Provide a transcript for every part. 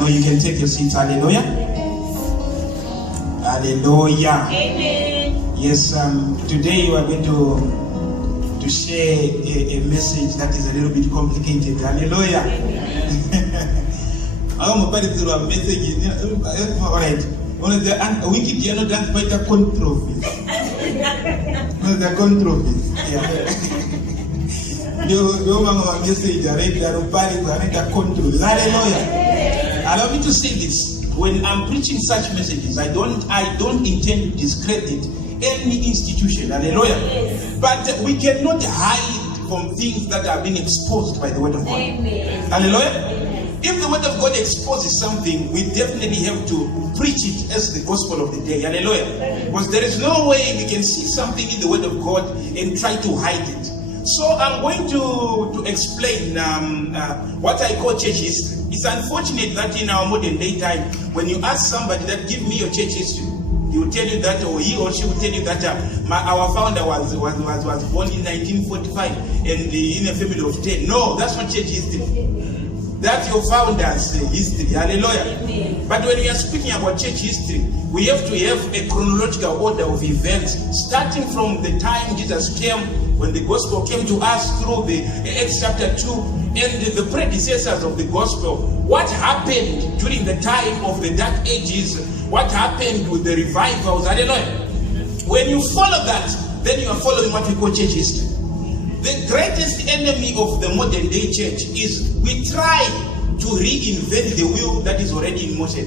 No, you can take your seats. Hallelujah. Hallelujah. Amen. Yes, today we are going to share a message that is a little bit complicated. Hallelujah. I'm going to a message. All right. One of the wicked you know that's quite a controversy. The controversy. Yeah. The message I read that controversy. Hallelujah. Allow me to say this. When I'm preaching such messages, I don't intend to discredit any institution. Hallelujah. Yes. But we cannot hide from things that are being exposed by the word of God. Amen. Hallelujah. Amen. If the word of God exposes something, we definitely have to preach it as the gospel of the day. Hallelujah. Because there is no way we can see something in the word of God and try to hide it. So I'm going to explain what I call church history. It's unfortunate that in our modern day time, when you ask somebody that give me your church history, he will tell you that, or he or she will tell you that our founder was born in 1945 and in a family of 10. No, that's not church history. That's your founder's history. Hallelujah. Amen. But when we are speaking about church history, we have to have a chronological order of events, starting from the time Jesus came, when the gospel came to us through the Acts chapter 2, and the predecessors of the gospel. What happened during the time of the Dark Ages? What happened with the revivals? Hallelujah. When you follow that, then you are following what we call church history. The greatest enemy of the modern day church is we try to reinvent the wheel that is already in motion.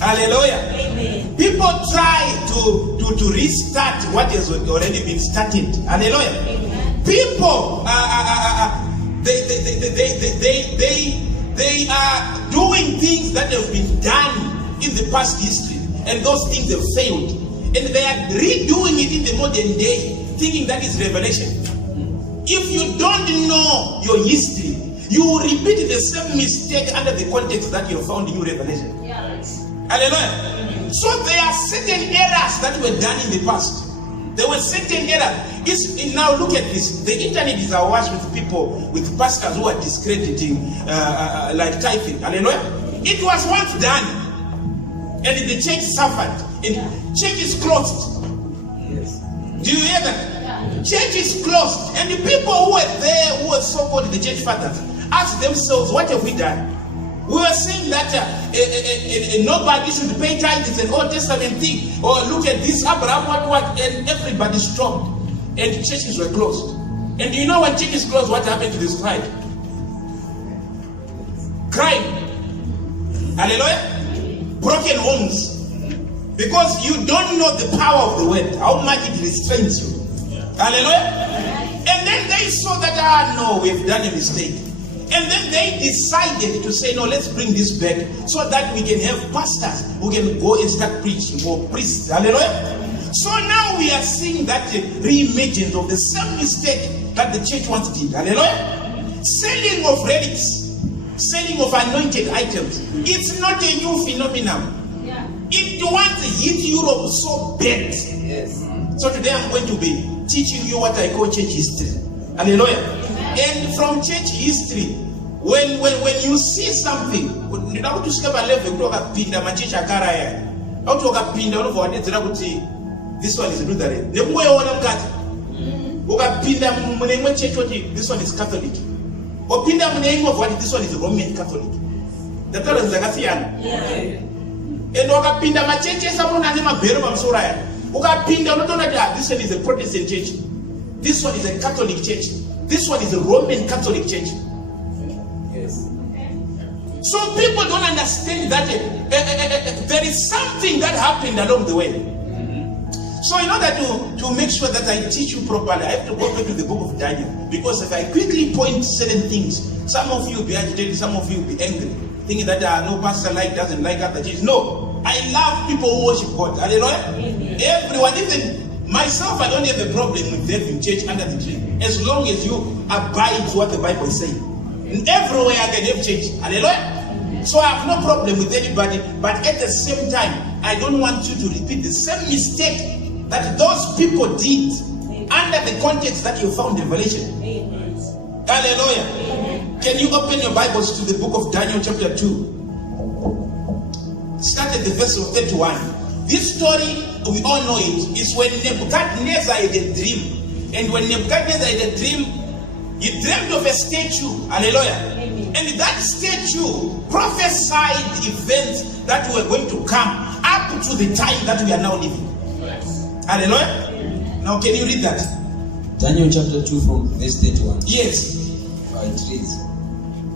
Hallelujah. Amen. People try to restart what has already been started. Hallelujah. Amen. People they are doing things that have been done in the past history, and those things have failed, and they are redoing it in the modern day, thinking that is revelation. If you don't know your history, you will repeat the same mistake under the context that you have found in your revelation. Yes. Hallelujah. So there are certain errors that were done in the past. There were certain errors. Now look at this. The internet is awash with people, with pastors who are discrediting like typing. Hallelujah. It was once done, and the church suffered. And church is closed. Yes. Do you hear that? Church is closed, and the people who were there, who were so-called the church fathers, asked themselves, what have we done? We were saying that nobody should pay tithes. It's an Old Testament thing. Or look at this, Abraham, what, and everybody stopped, and the churches were closed. And do you know when churches closed, what happened to this pride? Crime. Hallelujah. Broken homes. Because you don't know the power of the word, how much it restrains you. Hallelujah. And then they saw that, no, we've done a mistake. And then they decided to say, no, let's bring this back so that we can have pastors who can go and start preaching, or priests. Hallelujah. So now we are seeing that reimagined of the same mistake that the church once did. Hallelujah. Selling of relics, selling of anointed items. It's not a new phenomenon. Yeah. It once hit Europe so bad. Yes. So today I'm going to be teaching you what I call church history. Hallelujah. Amen. And from church history, when you see something, this one is Lutheran. This one is Catholic. This one is Roman Catholic. The colors are Gathian. And Okapinda Macheche, someone and Mabero Mamsuraya. This one is a Protestant church. This one is a Catholic church. This one is a Roman Catholic church. Yes. So people don't understand that there is something that happened along the way. So in order to make sure that I teach you properly, I have to go back to the book of Daniel. Because if I quickly point certain things, some of you will be agitated, some of you will be angry, thinking that no pastor doesn't like other churches. No, I love people who worship God. Hallelujah. Amen. Everyone, even myself, I don't have a problem with them in church under the tree, as long as you abide to what the Bible is saying. And everywhere I can have church. Hallelujah. So I have no problem with anybody, but at the same time, I don't want you to repeat the same mistake that those people did under the context that you found in Revelation. Hallelujah. Can you open your Bibles to the book of Daniel chapter 2? start at the verse of 31. This story, we all know it, is when Nebuchadnezzar had a dream. And when Nebuchadnezzar had a dream, he dreamed of a statue. Hallelujah. Amen. And that statue prophesied events that were going to come up to the time that we are now living. Hallelujah. Now can you read that? Daniel chapter 2 from verse 31. Yes. It reads,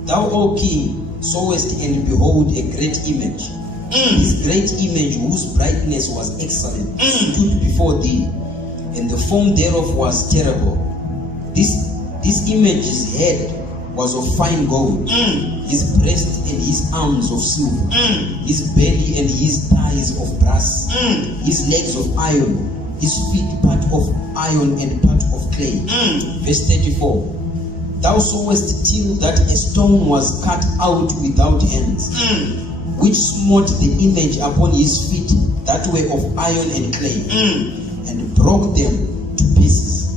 Thou, O king, sawest and behold a great image. This great image, whose brightness was excellent, stood before thee, and the form thereof was terrible. This image's head was of fine gold, his breast and his arms of silver, his belly and his thighs of brass, his legs of iron, his feet part of iron and part of clay. Verse 34. Thou sawest till that a stone was cut out without hands, which smote the image upon his feet that were of iron and clay, and broke them to pieces.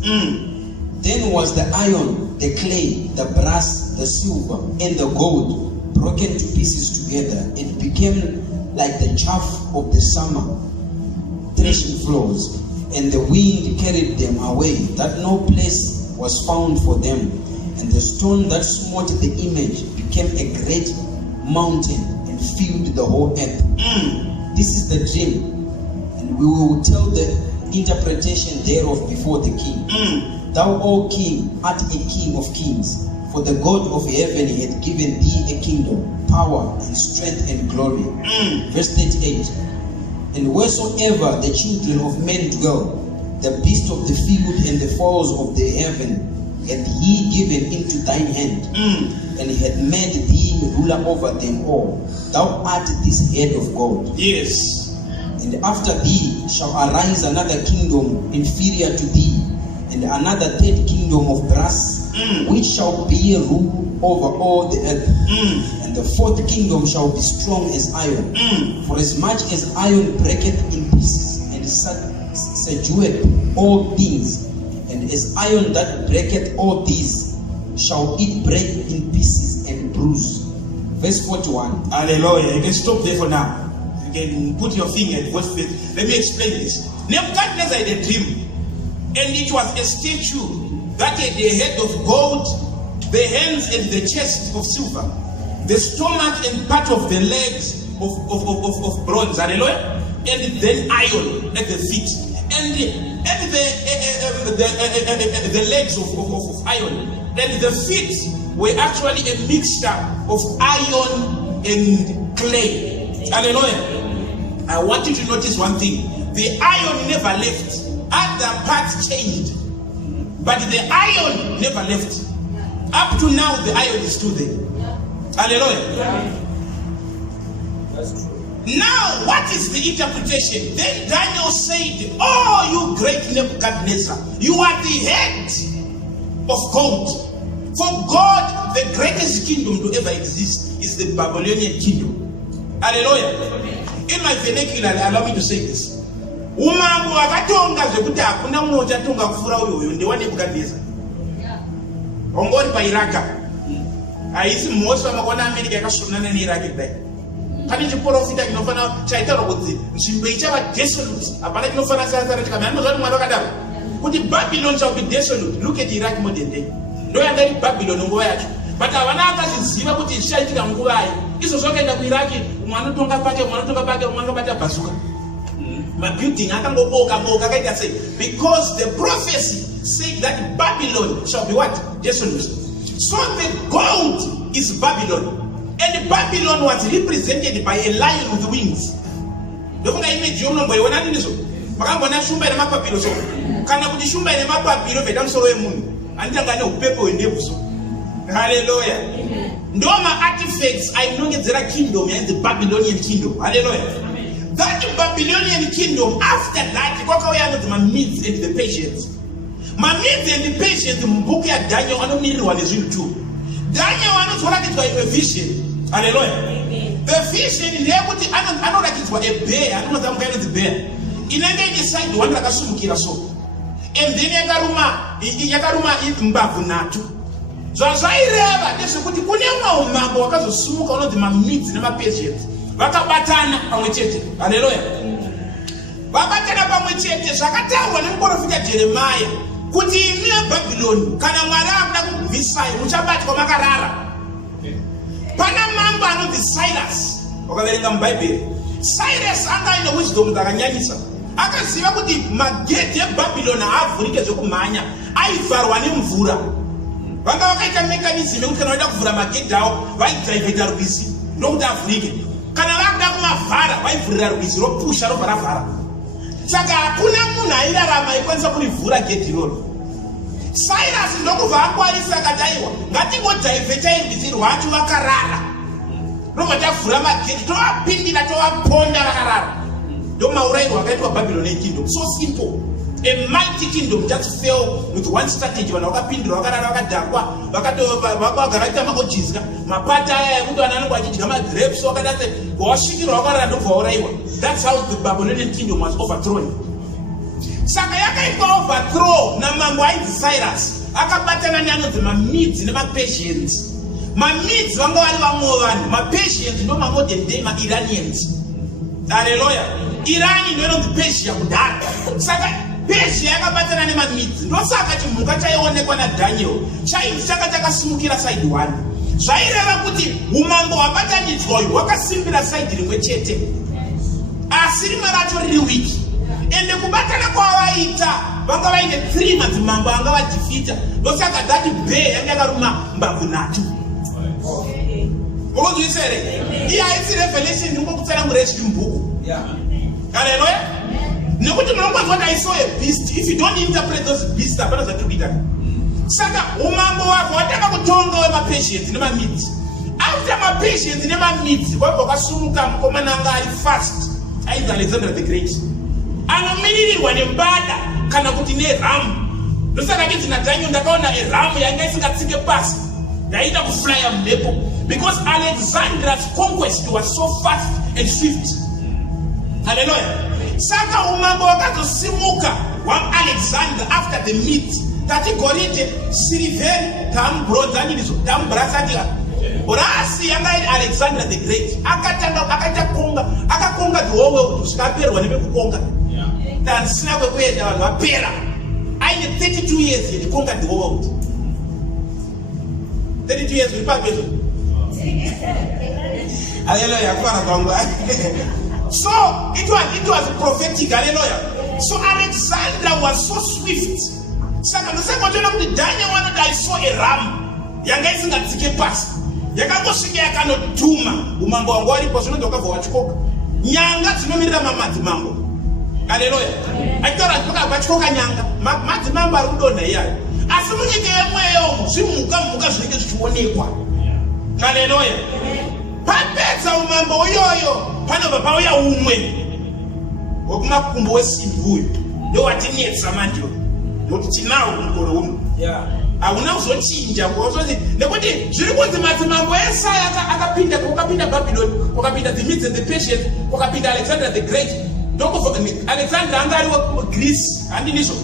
Then was the iron, the clay, the brass, the silver, and the gold broken to pieces together, and became like the chaff of the summer threshing floors, and the wind carried them away, that no place was found for them. And the stone that smote the image became a great mountain and filled the whole earth. This is the dream, and we will tell the interpretation thereof before the king. Thou, O king, art a king of kings, for the God of heaven had given thee a kingdom, power and strength and glory. Verse 38. And wheresoever the children of men dwell, the beasts of the field and the fowls of the heaven, had he given into thine hand, and had made thee ruler over them all. Thou art this head of gold. Yes. And after thee shall arise another kingdom inferior to thee, and another third kingdom of brass, which shall be rule over all the earth. And the fourth kingdom shall be strong as iron. For as much as iron breaketh in pieces, and subdueth all things, and as iron that breaketh all these, shall it break in pieces and bruise. Verse 41. Hallelujah. You can stop there for now. You can put your finger at verse 50. Let me explain this. Nebuchadnezzar had a dream, and it was a statue that had the head of gold, the hands and the chest of silver, the stomach and part of the legs of bronze. Hallelujah. And then iron at the feet, and the legs of iron, and the feet were actually a mixture of iron and clay. Hallelujah. I want you to notice one thing. The iron never left. Other parts changed, but the iron never left. Up to now, the iron is still there. Hallelujah. That's true. Now, what is the interpretation? Then Daniel said, "Oh, you great Nebuchadnezzar, you are the head of gold. For God, the greatest kingdom to ever exist is the Babylonian kingdom." Hallelujah. In my vernacular, allow me to say this. Umambo akatonga zvekuti hakuna mumwe uchatonga kufura uyoyo ndewa Nebuchadnezzar. Ongori paIraq. Haisi mhosva makona America yakasonana neIraq kudai. Pane chiprofita chinofana chaitaura kuti nzvimbo ichava desolate. Hapana chinofana sara chikamira anozva Mwari wakadaro kuti Babylon shall be desolate. Look at Iraq modern day. Ndo yanga iri Babylon nguva yacho. But havana akaziziva kuti zvichaitika munguva iyi. Izvo zvakaenda kuIraq, umwe anotonga pake, umwe anotonga pake, umwe anobata bhazuka. Mabuilding akangoboka kaita sei, because the prophecy said that Babylon shall be what? Desolate. So the gold is Babylon. And Babylon was represented by a lion with wings. Ndofuna image yomunomboiona ndizvo. Makambona shumba ine mapapiro so. Kana kuti shumba ine mapapiro veta musoro wemunhu. Anditanga neupepo hwendebvu. Hallelujah. Ndoma artifacts ainongedzera kingdom yanzi Babylonian kingdom. Hallelujah. That Babylonian kingdom, after that, kwakauya anonzi maMedes and the Persians. maMedes and the Persians mubhuku yaDaniel anomirirwa nezvinhu tu. Daniel anotoratidzwa imwe vision. Hallelujah. The vision ndeyekuti anoratidzwa a bear, anonozamuka inonzi bear. Inenge ine side one rakasumukira so. And then yakaruma mbavhu nhatu. Zvazvaireva ndezvekuti kune umwe umambo wakazosumuka unonzi maMedes nemaPersians. vakabatana pamwe chete. Haleluya. Vabatana pamwe chete zvakataurwa nemuprofita Jeremia kuti imi veBhabhironi kana Mwari akuda kubvisai muchabatwa makarara. Pana mambo anonzi Cyrus, wakaverenga mubhaibheri. Cyrus anga ine wisdom dzakanyanyisa. Akaziva kuti magedhi eBhabhironi haavhurike zvekumhanya, aivharwa nemvura. Vanga vakaita mechanism yekuti kana vaida kuvhura magedhi avo vaidhaivheta rwizi ndokuti avhurike. Kana vakuda kumavhara vaivhurira rwizi ropusha robva ravhara. Saka hakuna munhu airarama aikwanisa kurivhura gedhi iroro. Cyrus ndokubva angwarisa akati aiwa ngatingodhaivhetai rwizi rwacho vakarara robva tavhura magedhi tovapindira tovaponda vakarara. Ndomaurayiro akaitwa Babylon kingdom. So simple. A mighty kingdom just fell with one strategy. Vanhu vakapindira vakarara vakadhakwa vakagara kuita makojiska mapata aya ekuti vanhu vanenge vachidya magrapes vakadati wasvikirwa vakarara ndobva vaurayiwa. That's how the Babylonian kingdom was overthrown. Saka yakaitwa overthrow namambo ainzi Cyrus akabatana neanonzi maMedes nemaPersians. MaMedes vanga vari vamwewo vanhu, maPersians ndo mamodern day maIranians. Haleluya. Irani ndo inonzi Persia kudhara. Saka Persia yakabatana nemaMedes. Ndosaka chimhuka chaionekwa naDaniel chainzi chaka chakasimukira side 1. Zvaireva kuti umambo hwabatanidzwa uyu hwakasimbira side rimwe chete, asi rimwe racho riri wiki. Ende kubatana kwavaita vanga vaine 3 madzimambo anga vadhifita. Ndosaka that bear yanga yakaruma mbabvu 3. Mukunzwisisa here? Iyi haisi revelation ndingokutsanangura chimbuku. Hallelujah. Nekuti munongozwa kuti I saw a beast. If you don't interpret those beasts, hapana zvatikuita. Saka umambo wako wataka kutonga wemaPersians nemaMedes. After maPersians nemaMedes kwabva kwasumuka mukomana anga ari fast ainzi Alexander the Great, anomiririrwa nembada kana kuti neramu. Ndosaka ndinzi naDaniel ndakaona eramu yanga isingatsike pasi ndaita kuflya mumhepo, because Alexander's conquest was so fast and swift. Hallelujah. Saka umambo wakazosimuka waAlexander after the Medes tati goridhe, siliveri, tambronza ndizvo, tambrasatika. Rasi yanga iri Alexander the Great akakonga the whole world kusvikaperwa nepekukonga. Tansina kwekuenda vanhu vapera. Aine 32 years yechikonga the whole world. 32 years uri pamwezo. Hallelujah. Kwana kwangu. So it was prophetic. Hallelujah. So Alexander was so swift. Saka ndosaka wachona kuti Daniel wanoti I saw a ram yanga isingatsike pasi, yakangosvika yakanodhuma. Umambo wangu waripo zvino ndokabva wachikoka. Nyanga dzinomirira mamadzimambo. Haleluya. Aitora zvakabva chikoka nyanga madzimambo ari kudonha iyayo, asi munyika yemweyo zvimhuka zvinenge zvichionekwa. Haleluya. Papedza umambo uyoyo panobva pauya umwe wekumakumbo wesimbi uyu ndowatinetsa mandiyo nokuti tinawo kumukoro uno. Hauna kuzochinja nekuti zviri kunzi madzimambo esaya akapinda, kwakapinda Babylon, kwakapinda the Medes and the Persians, kwakapinda Alexander the Great. Alexander anga ari weGreece handinizvo.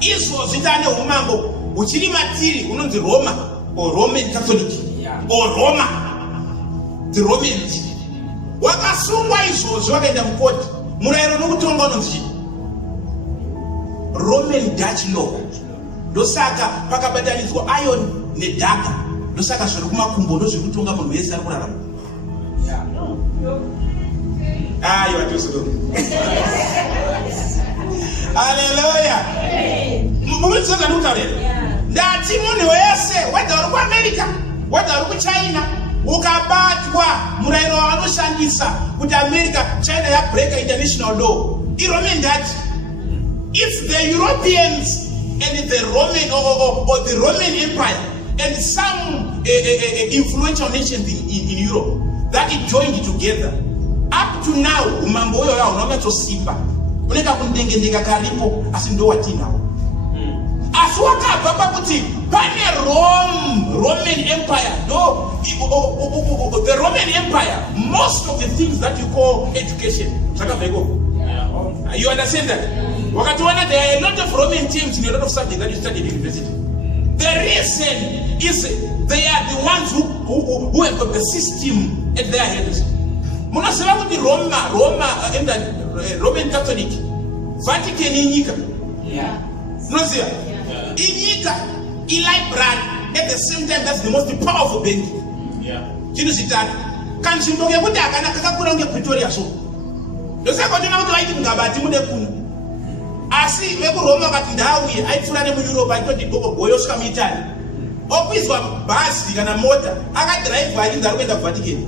Izvo zvitane umambo uchiri matiri unonzi Roma or Roman Catholic or Roma, the Romans. Wakasungwa izvozvo vakaenda mukoti. Murayiro nokutonga unonzi Roman Dutch law. Ndosaka pakabatanidzwa iron nedhaka. Ndosaka zviri kumakumbo ndozviri kutonga munhu wese ari kurarama. You are too slow. Hallelujah. Mumutsoka ndikutaurira. Ndati munhu wese whether uri kuAmerica, whether uri kuChina, ukabatwa murayiro wanoshandisa kuti America, China yabreaka international law, iRoman Dutch. It's the Europeans and the Roman or the Roman Empire and some influential nations in Europe that joined together. Up to now, umambo uyo yao unametsosimba. Uneka kundengendeka karipo asi ndo watinawo. Asi wakabva pakuti pane Roman Empire. No, the Roman Empire, most of the things that you call education, you understand that? Wakatiwana, there are a lot of Roman teams in a lot of subjects that you study in university. The reason is they are the ones who have got the system at their hands. munoziva kuti Roman Catholic Vatican inyika munoziva inyika ilibrary at the same time that's the most powerful bank chinhu chitatu kanzvimbo kekuti akana kakakura kunge Pretoria so ndosaka kuti kuti vaiti mungabati mude kuno asi vekuroma vakati ndauye aipfuura nemueurope aitoti gogogoyo osvika muitali okwizwa bhazi kana mota akadhiraivha achinzi ari kuenda kuVatican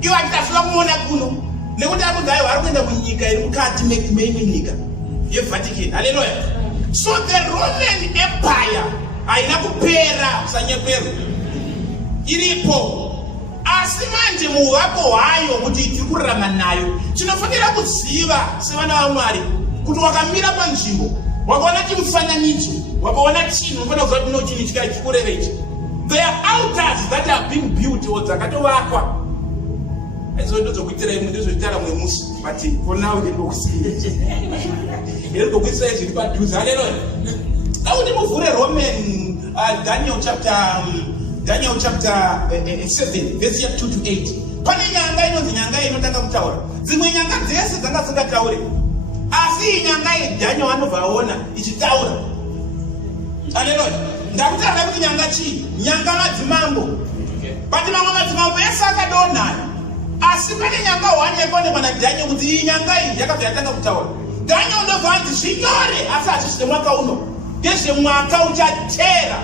iwo achitafika kumuona kuno nekuti ari kunzi aiwa ari kuenda munyika iri mukati meimwe nyika yeVatican. Haleluya. So the Roman Empire haina kupera sanyepero iripo, asi manje muhako hwayo kuti tiri kurarama nayo tinofanira kuziva sevana vaMwari kuti wakamira panzvimbo wakaona chimufananidzo wakaona chinhu unofanira kuziva kuti chinhu chikureva ichi. There are altars that are being built or dzakatovakwa ndozokuitirai ndozvitara mumwe musi but for now ndokuitirai zviri padhuze. Haleluya. Dauti muvhure Roman Daniel chapter 7 verse 2 to 8. Pane nyanga inonzi nyanga inotanga kutaura. Dzimwe nyanga dzese dzanga dzingataure, asi nyanga yeDaniel anobva aona ichitaura. Haleluya. Ndakutaura kuti nyanga chii? Nyanga madzimambo. But mamwe madzimambo ese akadonhana, asi pane nyanga 1 yakaonekwa naDaniel kuti iyi nyanga iyi yakabva yatanga kutaura. Daniel ndobva anzi zvinyore, asi hazvisine mwaka uno, ndezvemwaka uchatera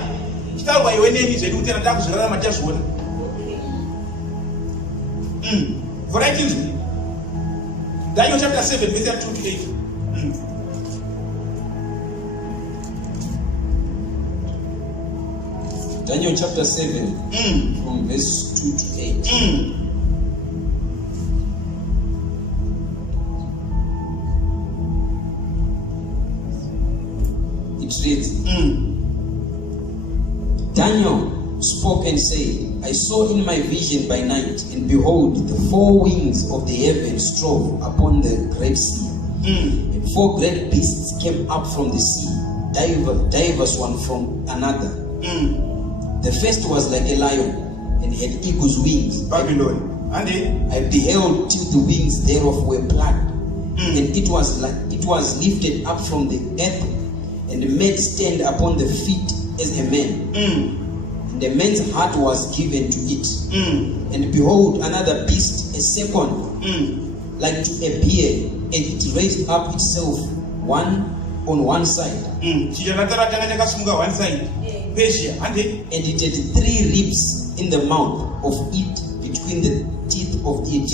chitaurwa iwe neni zvedu kutera ndakuzvirarama tazviona. Mvura ichinzwi Daniel chapter 7 verse 2 to 8. Daniel chapter 7 from verse 2 to 8. It reads, Daniel spoke and said, I saw in my vision by night, and behold, the 4 wings of the heaven strove upon the great sea. And 4 great beasts came up from the sea, diverse one from another. The first was like a lion, and had eagle's wings. Babylon. And I beheld till the wings thereof were plucked, and it was lifted up from the earth, and made stand upon the feet as a man. And the man's heart was given to it. And behold, another beast, a second, like to a bear, and it raised up itself on one side. one side. And it had 3 ribs in the mouth of it, between the teeth of it.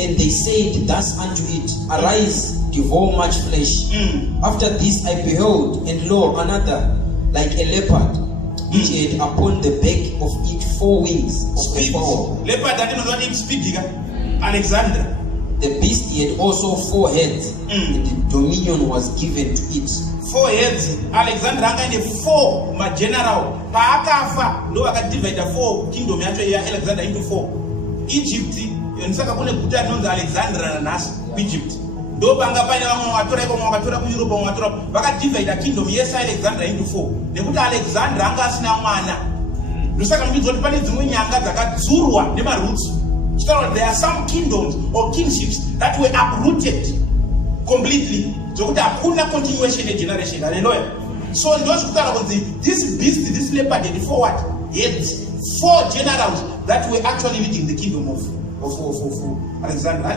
And they said thus unto it, Arise, devour much flesh. After this I beheld, and lo, another like a leopard, which had upon the back of it 4 wings of a power. Leopard, I don't know what it's speaking. Alexander. The beast had also 4 heads, and the dominion was given to it. 4 heads. Alexander had 4 general. Paakafa ndo akadivide 4 kingdom yacho ya Alexander into 4. Egypt nsaka kune guta rinonzi Alexandria nanhasi Egypt. Ndo panga paine vamwe vatora ipo vakatora kuEurope vamwe vatora vakadivide kingdom yes Alexandria into 4. Nekuti Alexander anga asina mwana. Ndosaka mbidzo kuti pane dzimwe nyanga dzakadzurwa nemaroots. There are some kingdoms or kingships that were uprooted completely. So there are continuation in generation. Hallelujah. So those who are this beast, this leopard, had 4 what? Heads. 4 generals that were actually leading the kingdom of Alexander.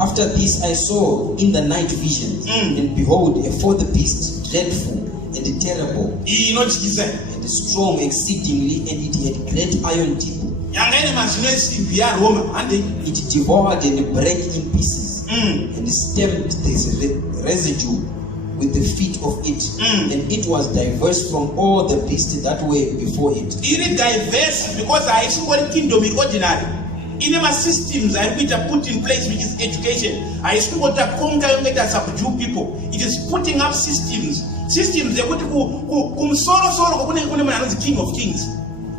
After this I saw in the night visions, and behold, a 4th beast, dreadful and terrible, and strong exceedingly, and it had great iron teeth. It devoured and brake in pieces, and stamped the residue with the feet of it, and it was diverse from all the beasts that were before it. It is diverse because I actually kingdom is ordinary. In my systems I put in place, which is education. I speak what conquer and subdue people. It is putting up systems. Systems they want to the king of kings.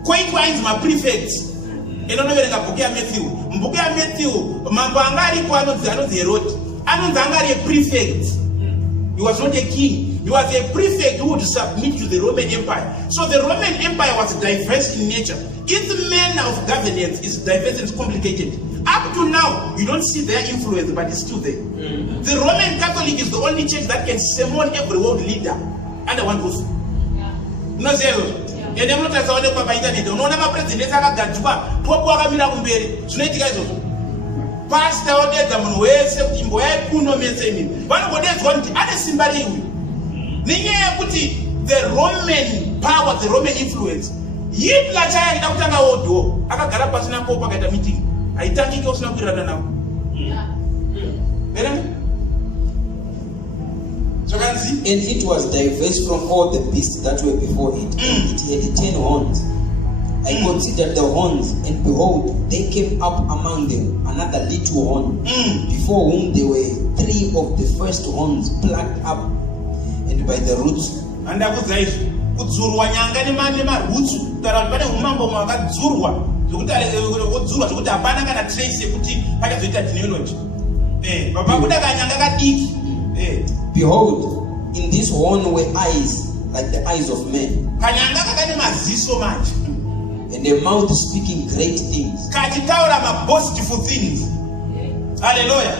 Quite wise my prefects. Inonoverenga bhuku yaMatthew. Mubhuku yaMatthew mambo anga aripo anonzi Herod. Anonzi anga ari prefect. He was not a king. He was a prefect who would submit to the Roman Empire. So the Roman Empire was diverse in nature. Its manner of governance is diverse and complicated. Up to now, you don't see their influence, but it's still there. The Roman Catholic is the only church that can summon every world leader under one roof. No zero. And I'm not as only by internet. No, I'm president. I got Juba. Popo Agamila Umberi. Suneti guys. Pastor Odeda Munwese Timbo Kuno Mesemi. One of them is going to add a symbolic. Ninge Puti, the Roman power, the Roman influence. Yip la chaya kitaka odo. Aka gara pasina ko pakata meeting. Aitaki ko sina kurada now. And it was diverse from all the beasts that were before it. And it had 10 horns. I considered the horns, and behold, there came up among them another little horn, before whom there were 3 of the first horns plucked up, and by the roots. And I was like, kudzurwa nyanga nema roots tarapane umambo mwakadzurwa zvokuti hapana kana trace yekuti pakazoita genealogy baba kuda kanyanga kadiki. Behold, in this horn were eyes like the eyes of men, kanyanga kakane maziso manje, and a mouth speaking great things, kachitaura maboastful things. Hallelujah.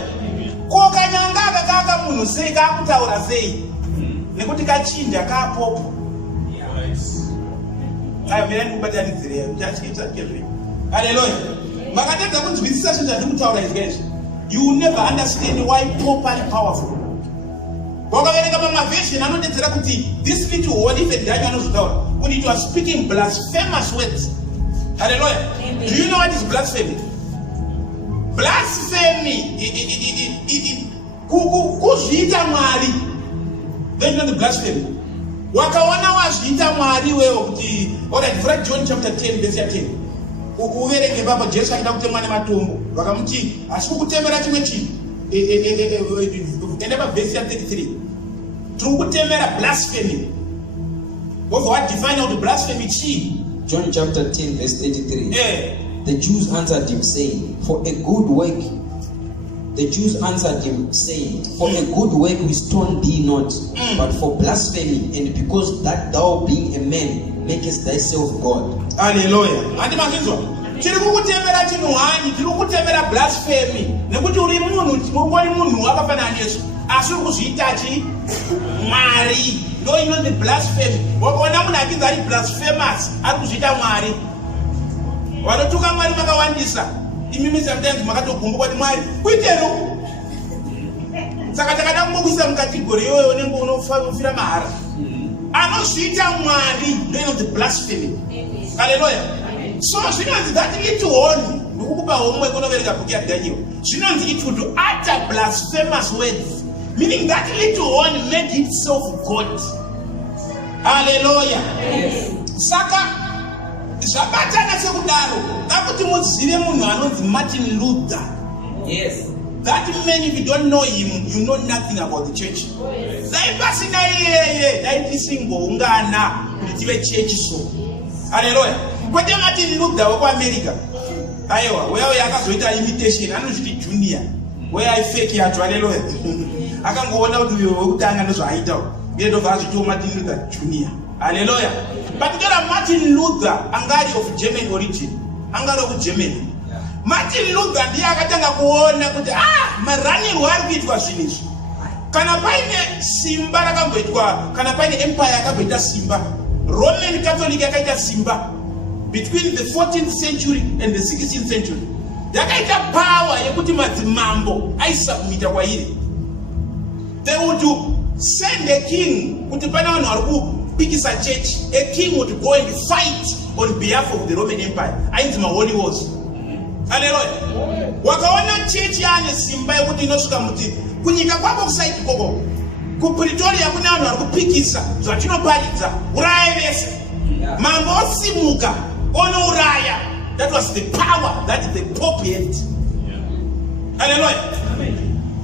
Ko kanyanga kakaka munhu sei kakutaura sei nekuti kachinja kapo. Hallelujah. You will never understand why Pope is powerful. This little word, even when it was speaking blasphemous words. Hallelujah. Amen. Do you know what is blasphemy? Blasphemy. Kuzita Mari. They know the blasphemy. Wakawana wazita Mari we alright, First John chapter 10 verse 10. Uverenge baba Jesu akida kutemwa nematombo. Wakamuti asikutemera chimwe chinhu. Endaba verse 33. Trukutemera blasphemy. What define out the blasphemy chi? John chapter 10 verse 33. The Jews answered him saying, for a good work. The Jews answered him saying, for a good work we stone thee not, but for blasphemy, and because that thou being a man makest thyself God. Hallelujah. Tiri kukutemera chinuhani, tiri kukutemera blasphemy. Nekuti uri munhu wakafana nesu. Asi kuzviitachi Mwari. No, you know the blasphemy. Wakaona munhu akinzi ari blasphemous, ari kuzviita Mwari. Wanotuka Mwari makawandisa. Imimi sometimes makatogumbuka kuti Mwari kuitero. Saka takada kungokuisa mukategori iyoyo unenge unofira mahara. Anozviita Mwari, no, you know the blasphemy. Hallelujah. So zvinonzi that little horn, ndikukupa homework unoverenga book ya Daniel. Zvinonzi it would utter blasphemous words, meaning that little horn made itself God. Hallelujah. Yes. Saka zvabatana sekudaro nakuti muzive munhu anonzi Martin Luther. Yes. That man, if you don't know him, you know nothing about the church. Dai pasina yeye, dai tisingoungana kuti tive church so. Hallelujah. Kwete Martin Luther wako America. Aiwa, wewe yakazoita imitation, anozviti junior. Wewe aifake yacho, hallelujah. Akangoona kuti wewe wekutanga ndozvaaita. Ndiye ndobva azviti Martin Luther junior. Hallelujah. But kana Martin Luther angari of German origin. Angari of Germany. Martin Luther ndiye akatanga kuona kuti maranirwo ari kuitwa zvinhu izvi. Kana paine simba rakamboitwa, kana paine empire yakamboita simba, Roman Catholic yakaita simba between the 14th century and the 16th century. Yakaita power yekuti madzimambo aisubmita kwairi. They would send a king kuti pana vanhu vari kupikisa church. A king would go and fight on behalf of the Roman Empire. Ainzi maholy wars. Hallelujah. Wakaona church yaane simba yekuti inosvika muti kunyika kwako kusaiti koko. Kupretoria kuna vanhu vari kupikisa zvatinoparidza uraya vese. Mambo osimuka onouraya. That was the power that the Pope had. Hallelujah.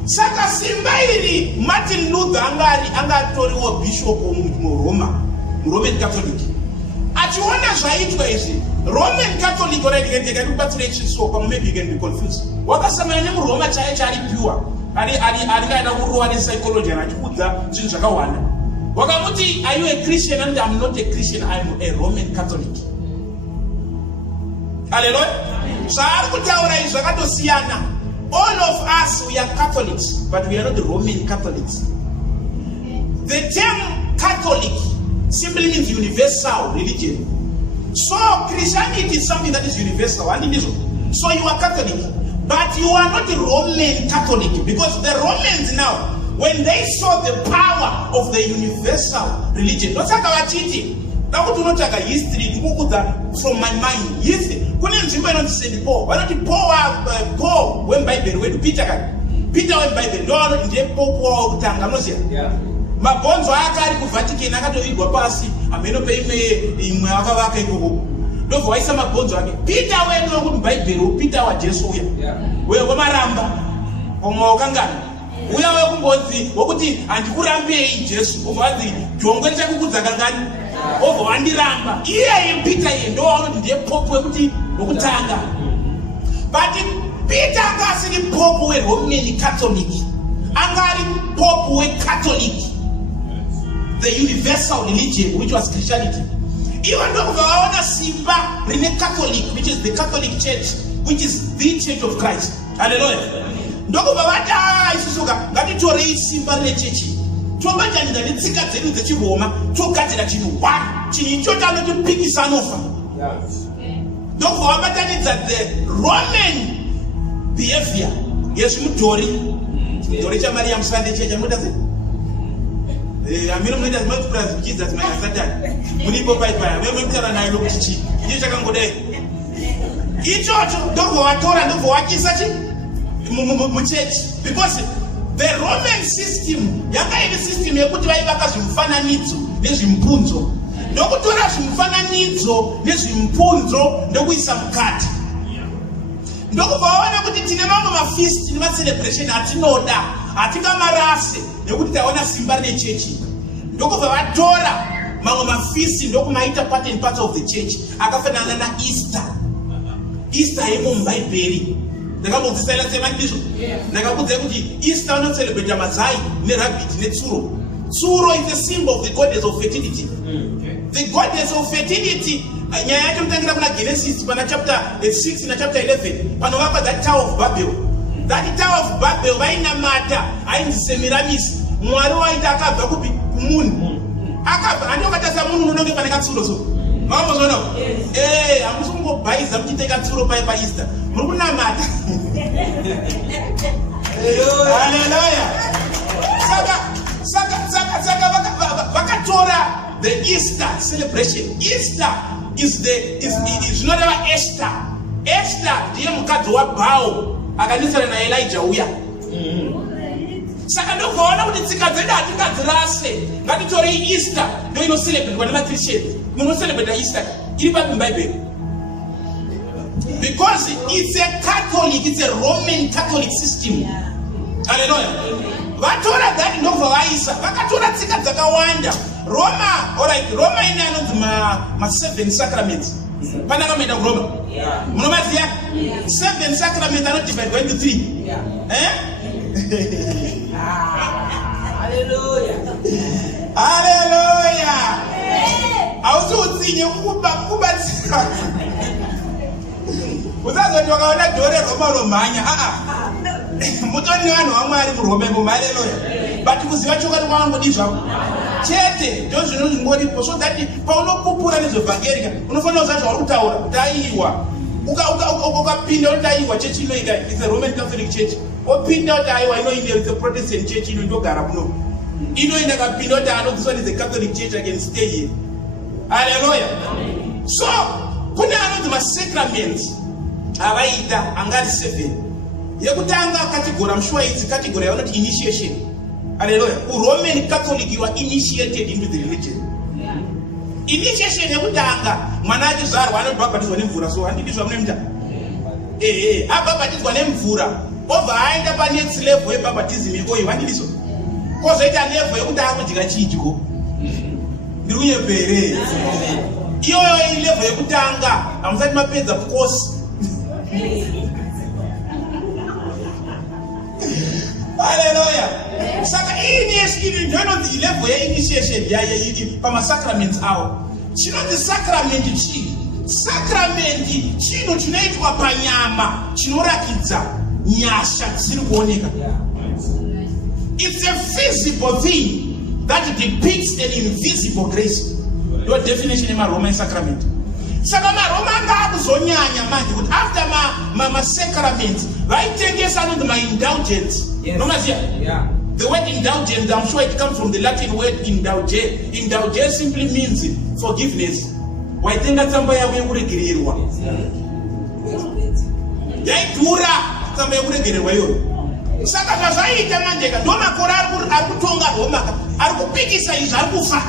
Saka simba iri Martin Luther angatoriwo bishop muRoma, Roman Catholic. Achiona zvaitwa izvi, Roman Catholic already can take a batsire chiso, maybe you can be confused. Wakasamana nemuRoma chaiye chari pure. Alikaenda kuruwa nepsychology anachikudza zvinhu zvakawanda. Wakamuti, are you a Christian? And I'm not a Christian, I'm a Roman Catholic. Hallelujah. So ari kutaura izvi zvakatosiyana. All of us, we are Catholics, but we are not Roman Catholics. The term Catholic simply means universal religion. So Christianity is something that is universal. So you are Catholic, but you are not a Roman Catholic, because the Romans now, when they saw the power of the universal religion, not like cheating. Now to not like history from my mind. Yes, couldn't you not say Paul? Why don't Paul when Bible when Peter went Bible? No, in Paul Tangamosia. Yeah. Mabonzo akari ku Vatican akatoigwa pasi ameno peime imwe akavaka ikoko ndovaisa mabonzo ake Peter weno kuti Bible Peter wa Jesu uya wewe wamaramba omwe wakangana uya wewe kumbodzi wokuti andikurambei Jesu obvazi jongwe chakukudza kangani obva wandiramba iye Peter iye ndo wanoti ndiye pope wekuti wokutanga but Peter akasiri pope we Roman Catholic angari pope we Catholic, the universal religion, which was Christianity. Even though we are on a simba, Catholic, which is the Catholic Church, which is the Church of Christ. Hallelujah. Ndoko babata isusuka ngati tore simba le church. Toba jani ndani tsika dzedu dzechiroma, togadzira chinhu one, chinicho tano chipikisa nofa. Ndoko babatanidza the Roman behavior. Yesu mutori. Tori cha Maria Msande checha mudaze. Amino mnenda multiple Jesus my Satan. Munipo pai wewe mtara na ilo kuchichi. Ndicho chakangodai. Ichocho ndoko watora ndoko wakisa chi mu church, because the Roman system yakaita system yekuti vaivaka zvimufananidzo nezvimpunzo. Ndokutora zvimufananidzo nezvimpunzo ndokuisa mukati. Ndokuvaona kuti tine mamwe mafeast nema celebration atinoda atikamarase nekuti taona simba rechechi. Ndokubva vatora mamwe mafeast ndokumaita part and part of the church akafanana na Easter. Easter yemo muBhaibheri ndakamudzisaila sema ndizvo. Ndakakudza kuti Easter no celebrate mazai nerabbit netsuro. Tsuro is a symbol of the goddess of fertility. The goddess of fertility. Nyaya yacho mutangira kuna Genesis pana chapter 6 na chapter 11 panovakwa that Tower of Babel. That Tower of Babel vainamata ainzi Semiramis. Mwari waita akabva kupi kumuni. Akabva andokatasa munhu unonge pane katsuro so. Mamuzona? Hamusi kungobhaiza muchite katsuro pai pa Easter. Muri kunamata. Hallelujah. Saka vakatora the Easter celebration. Easter is not about Esther. Esther ndiye mukadzi waBhao akanisana na Elijah uya. Saka ndokuona kuti tsika dzedu hatingadzirase. Ngatitori Easter ndio ino celebrate na Christian. Muno celebrate Easter iri pa Bible. Because it's a Catholic, it's a Roman Catholic system. Hallelujah. Vatora that ndobva vaisa. Vakatora tsika dzakawanda. Roma ine anonzi ma 7 sacraments. Pana kameenda kuRoma. Munomaziya? 7 sacraments anodividwa into 3. Hallelujah. Hallelujah. Ausi utsinye kubatsira. Uzazoti wakaona dore Roma romhanya. Mutori vanhu vaMwari muRoma imo. Hallelujah. But kuziva chokati kwavangodi zvavo. Chete ndio zvinongoripo, so that paunopupura nezvevhangerica unofanira kuziva zvauri kutaura kuti aiwa ukapinda kuti aiwa chechi inoika it's a Roman Catholic Church, opinda kuti aiwa inoine it's a Protestant Church inondogara kuno, inoenda kapinda kuti ano this one is a Catholic Church I can stay here. Hallelujah. So kune anonzi masacraments avaita angari 7. Yekutanga category I'm sure it's category yavanoti initiation. Hallelujah. Roman Catholic, you are initiated into the religion. Initiation yekutanga mwana achizvarwa anobhabhatidzwa nemvura, so handidizva munoita. Abhabhatidzwa nemvura obva aenda pa next level yebhabhatism ikoyo, handidizvo. Kozoita level yekuti akudya chidyo. Ndiri kunyepere. Iyoyo level yekutanga hamusati mapedza kukosi. Hallelujah. Saka ini ndinonzi level ye-initiation yaye pamasacraments awo. Chinonzi sacrament chii? Sacrament chinhu chinoitwa panyama chinorakidza nyasha dzisiri kuoneka. It's a visible thing that depicts an invisible grace. Your definition in my Roman sacrament. Saka maroma ngaakuzonyanya manje kuti after ma sacrament vaitengesa anonzi ma-indulgence. Yeah. The word indulgence, I'm sure it comes from the Latin word indulge. Indulge simply means forgiveness. Waitenga tsamba yako yekuregererwa. Yaidhura tsamba yekuregererwa iyoyo. Saka zvazvaita manjeka ndomakore ari kutonga Roma, ari kupikisa izvi, ari kufa.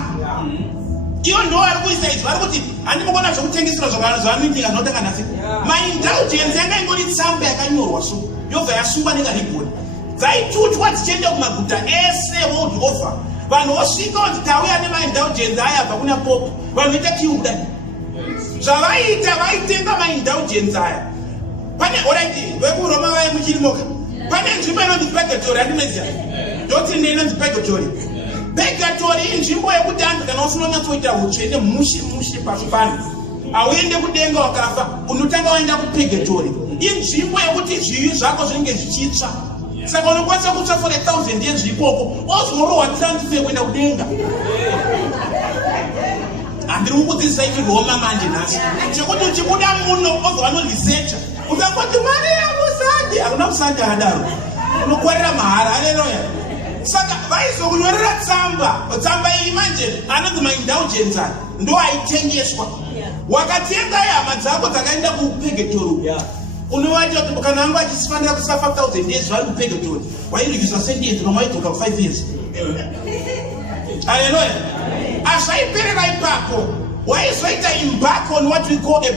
Iwo ndo ari kuisa izvi, ari kuti handimukona zvekutengesera zvavanoitika zvinotanga nhasi. Ma-indulgence yanga ingori tsamba yakanyorwa so yobva yasungwa nekaribhoni. Dzaitutwa dzichienda kumaguta ese world over. Vanhu vosvika kuti tauya nema-indulgence ayabva kuna pope. Vanhu voita kiu kudai. Zvavaita vaitenga ma-indulgence aya. Pane alright, vekuroma vaya muchirimoka. Pane nzvimbo inonzi purgatory, handimeziya. Ndoti inonzi purgatory. Purgatory inzvimbo yekuti antu kana usina kunyatsoita utsvene mushi pasi pano. Auende kudenga wakafa, unotanga waenda kupurgatory. Inzvimbo yekuti zvivi zvako zvinenge zvichitsva. Saka unokwanisa kutsva for 1,000 years ikoko, ozorohwa transfer kuenda kudenga. Handiri kukudzidzisa ichi Roma manje nhasi. Chekuti uchibuda muno ozovanorisecha. Ukangoti Maria musande, hakuna kusande akadaro. Unokwarira mahara, haleluya. Saka vaizokunyorera tsamba iyi manje anonzi ma-indulgence ndo aitengeswa. Wakatenga hama dzako dzakaenda kupurgatory. Unowaita kuti kana anga achifanira kusafa 1,000 years vari kupurgatory. Wairikiswa sentence nomaidzoka 5 years. Hallelujah. Azvaiperera ipapo. Waizoita embark on what we call a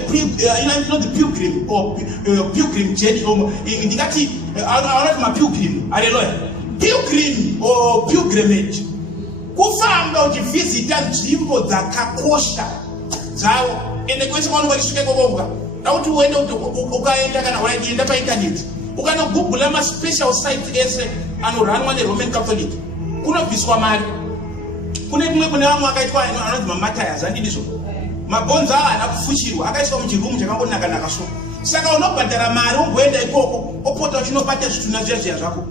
pilgrim or pilgrim journey. Ndikati aunati mapilgrim. Hallelujah. Pilgrim or pilgrimage. Kufamba uchivisita nzvimbo dzakakosha dzavo. Ende kwese kwaunenge uchisvika ikoko auti uende ukaenda kana waenda painternet ukanogoogle ma-special sites ese anoranwa neRoman Catholic kunobviswa mari. Kune kumwe kune vamwe akaitwa anonzi mamatayas, handidizvo. Mabhonzo ava haana kufushirwa, akaiswa muchirumu chakangonaka so. Saka unobhadhara mari umboenda ikoko opota uchinobata zvituna zviya zvako.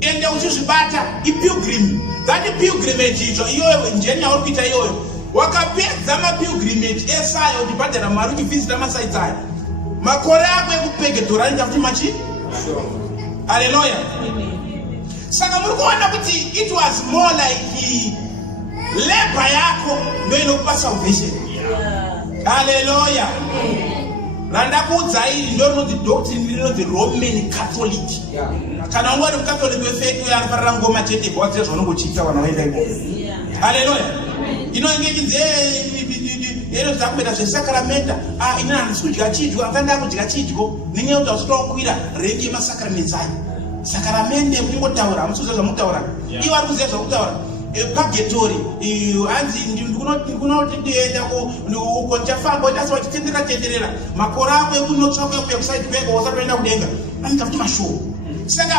Ende uchizvibata ipilgrim. That pilgrimage icho iyoyo njeni yauri kuita iyoyo. Wakapedza mapilgrimage esayo uchibhadhara mari uchivisita masites aya. Makore ako ekupurgatory anenge kuti machi? Hallelujah. Saka muri kuona kuti it was more like labor yako ndo inokupa salvation. Hallelujah. Randakuudza iri ndo rinonzi doctrine rinonzi Roman Catholic. Kana ungori mucatholic wefeki uya anofarira ngoma chete bhodze zvaunenge uchiita kana waenda ikoko. Hallelujah. Inonge ero zakuita zvesakramenta. Ina handisi kudya chidyo, akanda kudya chidyo nenyaya yekuti hausitokwira rengi yemasakraments aya. Sakramende kungotaura, hamusiziva zvamutaura. Ivo ari kuziva zvamutaura. Purgatory, hanzi kunoti ndienda ndichafamba asi wachitenderera makore ako ekunotsvaka ekuya kusaidi kweko wasatoenda kudenga anoita kuti mashoko. Saka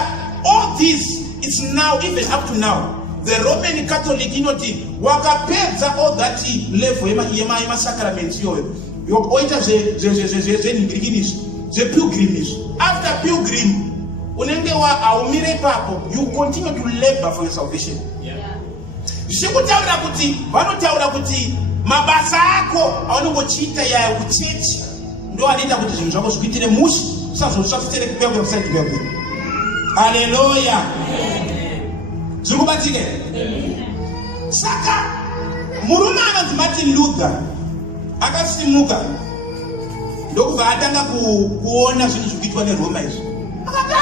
all this is now, even up to now, the Roman Catholic inoti wakapedza all that level yemasacraments iyoyo oita zvenhingirikinisvo zvepilgrimisvo. After pilgrim unenge haumire ipapo, you continue to labor for your salvation. Zvichikutaura kuti vanotaura kuti mabasa ako aunongochiita yaya kuchechi ndo anoita kuti zvinhu zvako zvikuitire mushi usazosvafisere kukwekwe kusaidi kwekwe. Haleluya. Zviri kubatsika. Saka murume anonzi Martin Luther akasimuka ndokubva atanga kuona zvinhu zvikuitwa neRoma izvi. Akati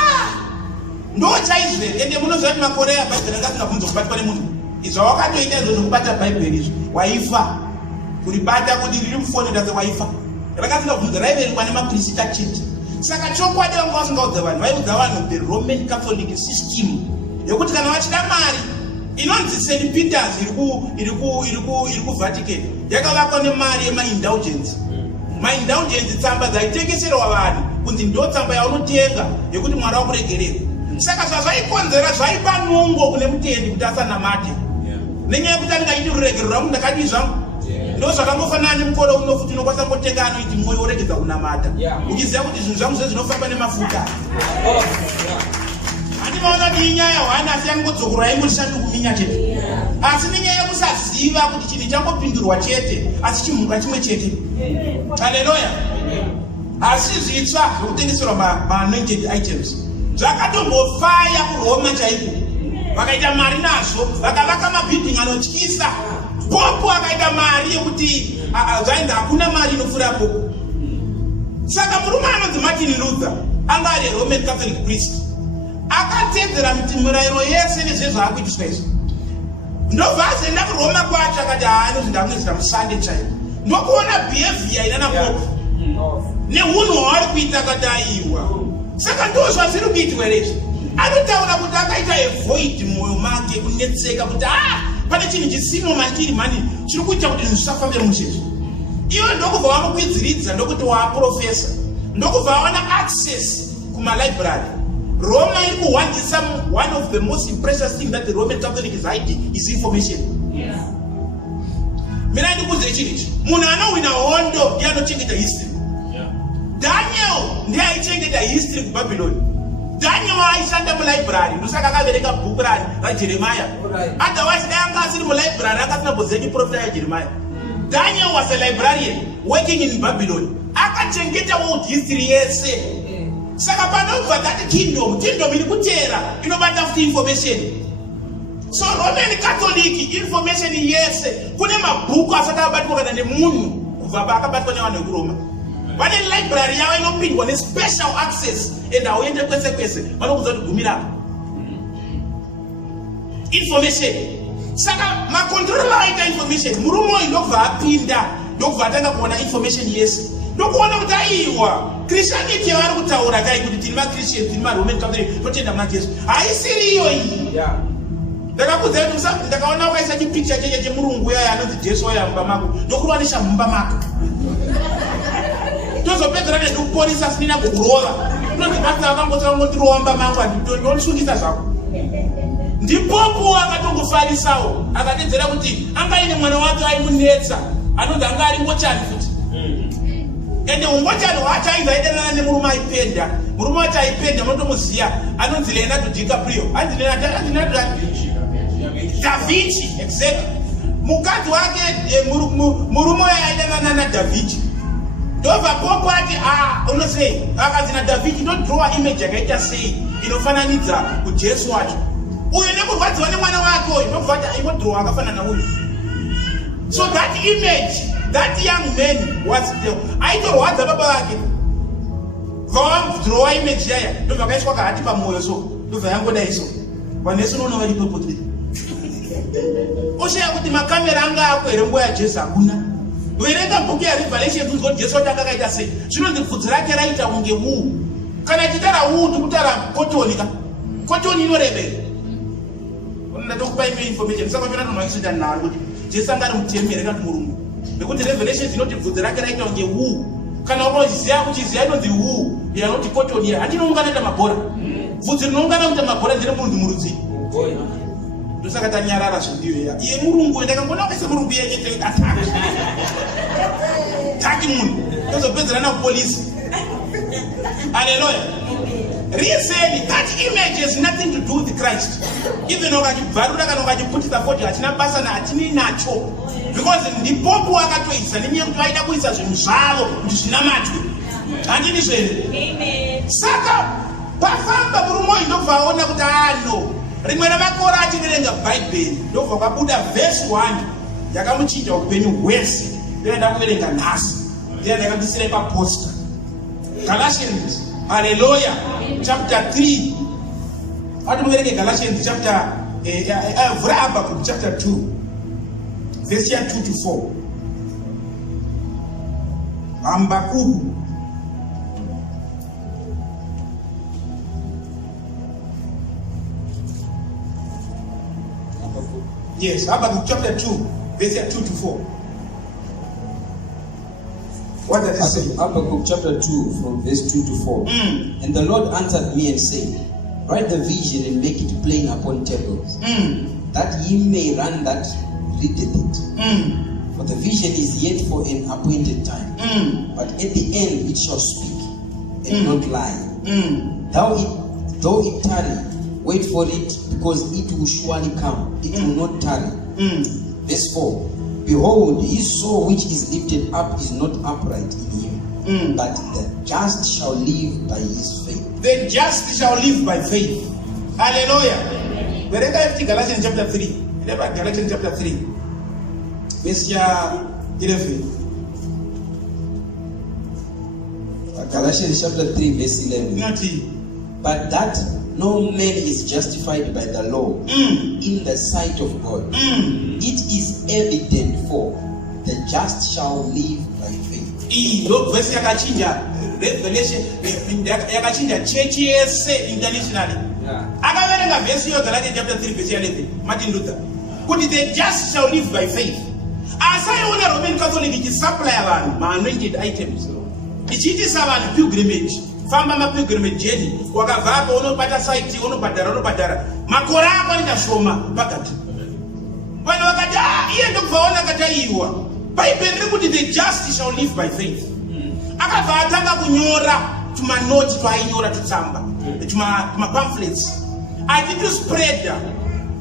ndo chaizve, ende munoziva kuti makore abhaibheri anga asingabvunzo kubatwa nemunhu. Izvo wakatoita izvo zvokubata bhaibheri izvo waifa. Kuribata kuti riri mufonera sewaifa. Rakasingabvunzo raiverengwa nemaprista chete. Saka chokwadi vanga vasingaudza vanhu vaiudza vanhu the Roman Catholic system yekuti kana vachida mari inonzi St. Peters iri kuVatican yakavakwa nemari yema-indulgence. Ma-indulgence tsamba dzaitengeserwa vanhu kunzi ndo tsamba yaunotenga yekuti mwari wakuregerera. saka zvazvaikonzera zvaipa nungo kune mutendi kuti asanamate nenyaya yekuti andingaiti ruregerero rangu ndakadii zvangu ndo zvakangofanana nemukoro uno futi unokwanisa ngotenga anoiti mwoyo woregedza kunamata uchiziva kuti zvinhu zvangu zvinofamba nemafuta handimaona kuti inyaya hwana asi yangodzokorwa yaingotishandi kuminya chete asi nenyaya yekusaziva kuti chinhu changopindurwa chete asi chimhuka chimwe chete. Haleluya. Asi zvitsva zvokutengeserwa ma-anointed items zvakatombofaya kuRoma chaiko, vakaita mari nazvo, vakavaka mabhilding anotyisa. Popo akaita mari yekuti zvainzi hakuna mari inofura popo. Saka murume anonzi Martin Luther anga ari Roman Catholic priest, akatedzera murayiro yese nezvezvaakuitiswa izvo. Ndobva azoenda kuRoma kwacho akati anozvi ndamwezita musande chaiko, ndokuona behavior inana popo neunhu hwaari kuita akati aiwa. Saka ndo zvazviri kuitwa rezvi. Anotaura kuti akaita avoid mwoyo make kunetseka kuti pane chinhu chisimo mandiri mani chiri kuita kuti zvisafambire muchechi. Iwe ndokubva wamukwidziridza ndokuti waaprofesa, ndokubva wawana access kumalibrary. Roma iri kuhwandisa one of the most precious thing that the Roman Catholic is hiding is information. Mina ndikuze chirichi, munhu anowina hondo ndiye anochengeta history. Daniel ndiye aichengeta history kuBhabhironi. Daniel aishanda mulibrary, ndosaka akaverenga bhuku raJeremiah. Otherwise dai anga asiri mulibrary akasina kuzeki profita yaJeremiah. Daniel was a librarian working in Babylon. Akachengeta world history yese. Saka panobva that kingdom iri kutera inobata futi information. So Roman Catholic information yese kune mabhuku asati abatwa kana nemunhu kubva paakabatwa nevanhu vekuRoma. Vane library yavo inopindwa nespecial access and hauende kwese kwese vanokuudza kuti gumira information. Saka makontrola aita information, murume uyu ndokubva apinda, ndokubva atanga kuona information yese, ndokuona kuti aiwa Christianity yavari kutaura kai kuti tiri maChristian, tiri maRoman Catholic, totenda muna Jesu, haisiri iyo iyi. Ndakakudza kuti ndakaona ukaisa chipicha cheche chemurungu yaya anonzi Jesu waya mumba mako, ndokuroanisha mumba mako. Tozopedzera nekuporisa sinina kukurova. Toti basa vakangotsa ngotirowa mumba mako andondisungisa zvako. Ndipopo akatongofarisawo akatedzera kuti anga ine mwana wake aimunetsa anonzi anga ari ngochani futi. Ende ungochani wacho ainzi aidanana nemurume aipenda. Murume wacho aipenda motomuziya anonzi Leonardo DiCaprio. Anzi Leonardo Da Vinci, exactly. Mukadzi wake murume wayo aidanana naDavinci. Ndobva popo ati unosei akanzi naDavinci ndodrawa image yakaita sei inofananidza kuJesu wacho. Uyu nekurwadziwa nemwana wake uyu ndokubva ivodrowa akafanana uyu. So that image, that young man was aitorwadza baba vake vavamudrowa image yaya ndobva akaiswa kahati pamwoyo so ndobva yangodai so vanesi unoona vari popo today. Osheya kuti makamera anga ako here nguva yaJesu hakuna. Verenga bhuku yaRevelation kuti Jesu watanga akaita sei. Zvinonzi bvudzi rake raita kunge wuu. Kana chitara wuu tikutara kotoni ka. Kotoni inorevera. Ndatokupa imwe information saka zvina tonoisita naro kuti Jesu anga ari mutemi here kana murungu. Nekuti Revelation inoti bvudzi rake raita kunge wuu. Kana unoziya kuchiziya inonzi wuu yanoti kotoni here. Handinoungana kuita mabhora. Bvudzi rinoungana kuita mabhora ndere munhu murudzii. Ndosaka tanyarara zvindiyo ya. Iye murungu ndakangona ukaisa murungu yenye ataka. Taki munhu. Tozopedzerana kupolisi. Hallelujah. Reason that image has nothing to do with Christ. Even ukachibvarura kana ukachiputisa foti hachina basa hatini nacho. Because ndipopo akatoisa nenyaya kuti vaida kuisa zvinhu zvavo kuti zvinamatwe. Handini zvere. Amen. Saka pafamba murume uyu ndobva aona kuti no. Rimwe ramakora achiverenga Bhaibheri ndobva kwabuda verse 1 yakamuchinja upenyu hwese. Ndoenda kuverenga nhasi. Ndiye ndakabvisira paposta. Galatians, hallelujah, chapter 3. Ati muverenge Galatians chapter vhura Habakkuk chapter 2 verse 2 to 4. Habakkuk yes, Habakkuk chapter 2 verse 2 to 4. What does it say? Habakkuk chapter 2 from verse 2 to 4. And the Lord answered me and said, Write the vision and make it plain upon tables, that ye may run that readeth it. For the vision is yet for an appointed time, but at the end it shall speak and not lie. Though it tarry, wait for it, because it will surely come. It will not tarry. Verse 4. Behold, his soul which is lifted up is not upright in him, but the just shall live by his faith. The just shall live by faith. Hallelujah. Wherever I have Galatians chapter 3. Galatians chapter 3. Verse 11. Galatians chapter 3 verse 11. But that no man is justified by the law in the sight of God. It is evident, for the just shall live by faith. Verse Revelation yakachinja church yese internationally. Akaverenga verse yo Galatians chapter 3 verse 11. Martin Luther. Kuti the just shall live by faith. Asayiona Roman Catholic ichisupply abantu ma-anointed items. Ichiitisa vanhu pilgrimage. Famba ma-pilgrimage journey. Wakabvapo unobata site, unobhadhara. Makore ako anoita shoma pakati. Vanhu vakati iye ndokubvaona akataiwa. Bhaibheri riri kuti the just shall live by faith. Akabva atanga kunyora tumanoti twainyora tutsamba, tumapamphlets. Achituspreada.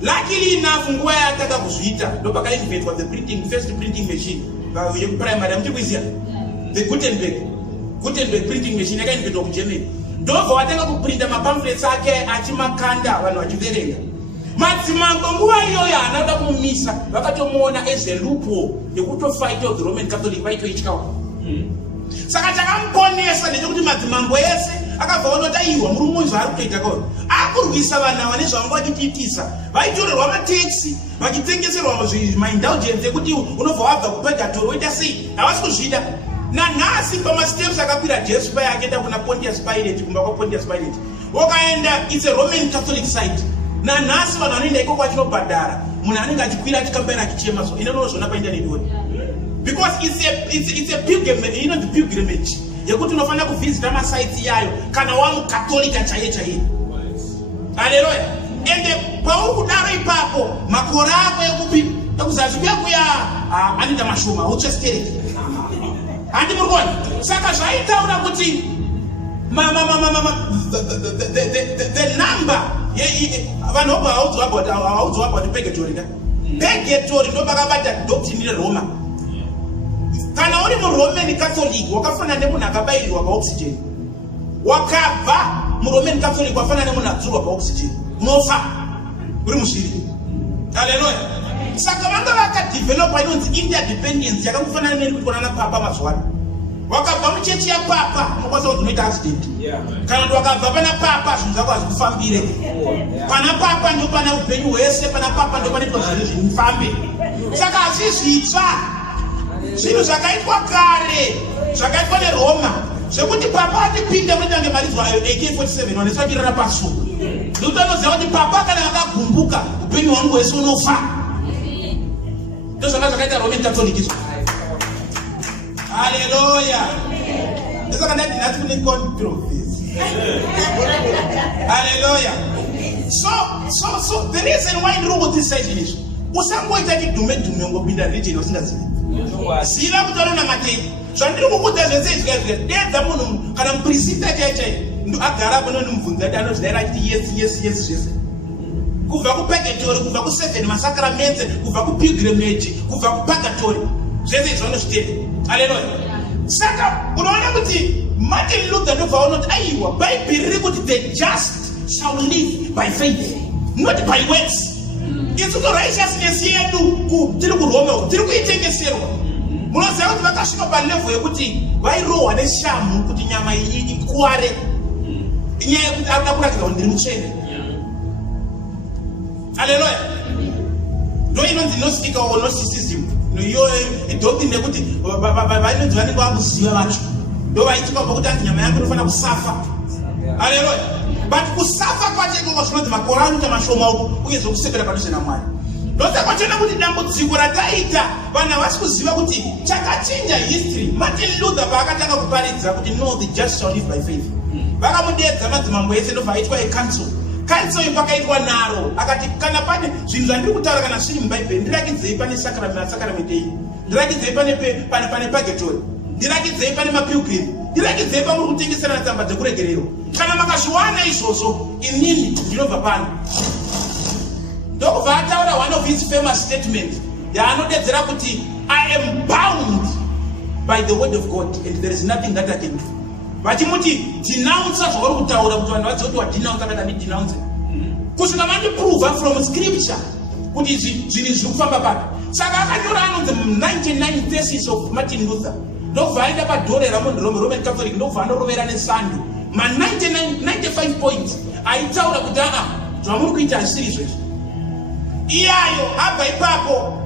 Luckily enough, nguva yataka kuzviita ndopakainventwa the first printing machine yekuprimary amuchikuziya, the Gutenberg printing machine yakainventwa kuGermany. Ndobva watanga kuprinta mapamphlets ake achimakanda vanhu vachiverenga. Madzimambo nguva iyoyo anoda kumumisa vakatomuona as a loophole yekutofight of the Roman Catholic vaitoityawo. Saka chakamuponesa ndechekuti madzimambo ese akabva onotaiwa muri munhu zvaari kutoita kwayo akurwisa vanhu ava nezvavanga vachitiitisa. Vaitorerwa mateksi vachitengeserwa maindulgence ekuti unobva wabva kupurgatory woita sei, havasi kuzvida. Nanhasi pamasteps akakwira Jesu paya akaenda kuna Pontius Pilate, kumba kwaPontius Pilate wakaenda, it's a Roman Catholic site. Nanhasi vanhu vanoenda ikoko vachinobhadhara, munhu anenge achikwira achikambaira achichema so inonozvona painternet woni. Because it's a pilgrimage, you know, the pilgrimage. Yekuti unofanira kuvhizita masite yayo kana wamukatolika chaiye. Hallelujah. And pauri kudaro ipapo makore ako ekuzasi kuya anoita mashoma uchestereki. Handi murikona. Saka zvaitaura kuti the number vanhu vobva haudzwabva kuti purgatory da. Purgatory ndopakabata doctrine reRoma. Kana uri muRoman Catholic wakafanana nemunhu akabayirirwa paoxygen, wakabva muRoman Catholic wafanana nemunhu adzurwa paoxygen, unofa uri mushiri. Hallelujah. Saka vanga vakadevelopa inonzi interdependence yakakufanana nekuitwa napapa mazuwano. Wakabva muchechi yapapa unokwanisa kuti unoita accident. Kana kuti wakabva pana papa zvinhu zvako hazvikufambire. Pana papa ndo pana upenyu hwese, pana papa ndo panoitwa zvinhu zvinofambe. Saka hazvizvitsva. Zvinhu zvakaitwa kare, zvakaitwa neRoma, zvekuti papa atipinda kutange maridzwa ayo AK47 vanesvakirana pasuku. Ndokuti anoziva kuti papa kana akagumbuka upenyu hwangu hwese unofa. Ndozvanga zvakaita Roman Catholic izvo. Hallelujah. Ndosaka ndati nhasi kune controversy. Hallelujah. So the reason why ndiri kukudzidzisai izvi, usangoita chidume ungopinda religion usingazivi. Ziva kuti vanonamate zvandiri kukuudza zvese izvi dedza munhu kana mupristi chaiye agarapo nomubvunza kuti anozvidaira achiti yes zvese, kubva kupurgatory, kubva ku7 masakraments, kubva kupilgrimage, kubva kupurgatory, zvese izvi vanozvitenda. Haleluya. Saka unoona kuti Martin Luther ndobva unoti aiwa bhaibheri riri kuti the just shall live by faith, not by works. Isuko righteousness yedu tiri kuRoma tiri kuitengeserwa. Munoziva kuti vakasvika palevel yekuti vairohwa neshamhu kuti nyama iyi ikuware, inyaya yekuti akuda kuratidza kuti ndiri mutsvene. Haleluya. Ndo inonzi gnostica or gnosticism. Iyo doctrine yekuti vanonzi vanenge vakuziva vacho ndo vaitika pakuti ati nyama yangu inofanira kusafa. Haleluya. But kusafa kwacho ikoko zvinonzi makore anoita mashoma uye zvokusevera padhuze naMwari. Ndosaka tiona kuti dambudziko rataita vanhu havasi kuziva kuti chakachinja history. Martin Luther paakatanga kuparidza kuti no, the just shall live by faith, vakamudedza madzimambo ese ndobva aitwa ecouncil. kanso pakaitwa naro akati kana pane zvinhu zvandiri kutaura kana zviri mubhaibheri ndirakidzei pane sacrament iyi, ndirakidzei pane pagetori, ndirakidzei pane mapilgrim, ndirakidzei pamuri kutengeserana tsamba dzekuregererwa. Kana makazviwana izvozvo inini ndinobva pano. Ndokubva ataura one of his famous statements yaanodedzera kuti I am bound by the word of God and there is nothing that I can do. Vachimuti denounce zvauri kutaura kuti vanhu vazive kuti wadenounce kana denounce. Kusvika vandiprova from scripture kuti zvinhu zviri kufamba papi. Saka akanyora anonzi 99 thesis of Martin Luther. Ndobva aenda padhore Roman Catholic ndobva anorovera nesando. Ma 95 points aitaura kuti zvamuri kuita hazvisiri izvezvi. Iyayo abva ipapo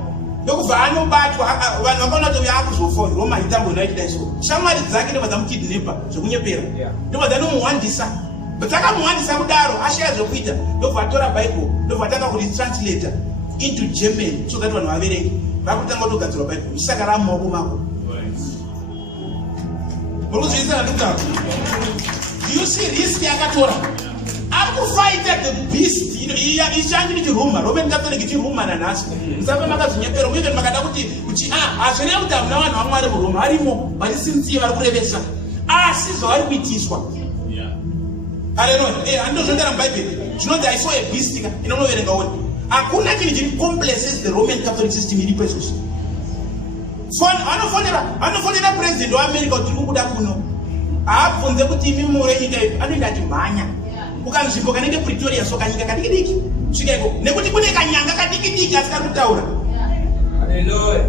ndokubva anobatwa vanhu vakaona kuti uya akuzofa Roma itambonaita izvo. Shamwari dzake ndobva dzamukidnepa zvekunyepera. Ndobva dzanomuhandisa. Dzakamuhandisa kudaro ashaya zvokuita ndobva atora Bible ndobva atanga kuritranslata into German so that vanhu vaverenge vakutanga kutogadzirwa Bible saka ramumaoko mako. Muri kuzvinzana ndokutaura. Do you see risk yakatora? Akufighta the beast. Ichange ichiruma Roman Catholic ichiruma nanhasi. Musapa makazvinyepera uye makada kuti hazvina kuti hamuna vanhu vaMwari muRoma varimo vari sincere vari kurevesa asi zvavari kuitiswa. Hallelujah. Handozvondera mubhaibheri zvinonzi I saw a beast inonoverenga oni. Hakuna chinhu chiri complexes the Roman Catholic system iripo izvozvo. Vanofonera president weAmerica kuti tiri kubuda kuno. Haabvunze kuti imi muri nyika ipi, anoenda achimhanya. Ukanzvimbo kanenge Pretoria so kanyika kadiki-diki. Svika iko nekuti kune kanyanga kadiki-diki asikari kutaura. Hallelujah.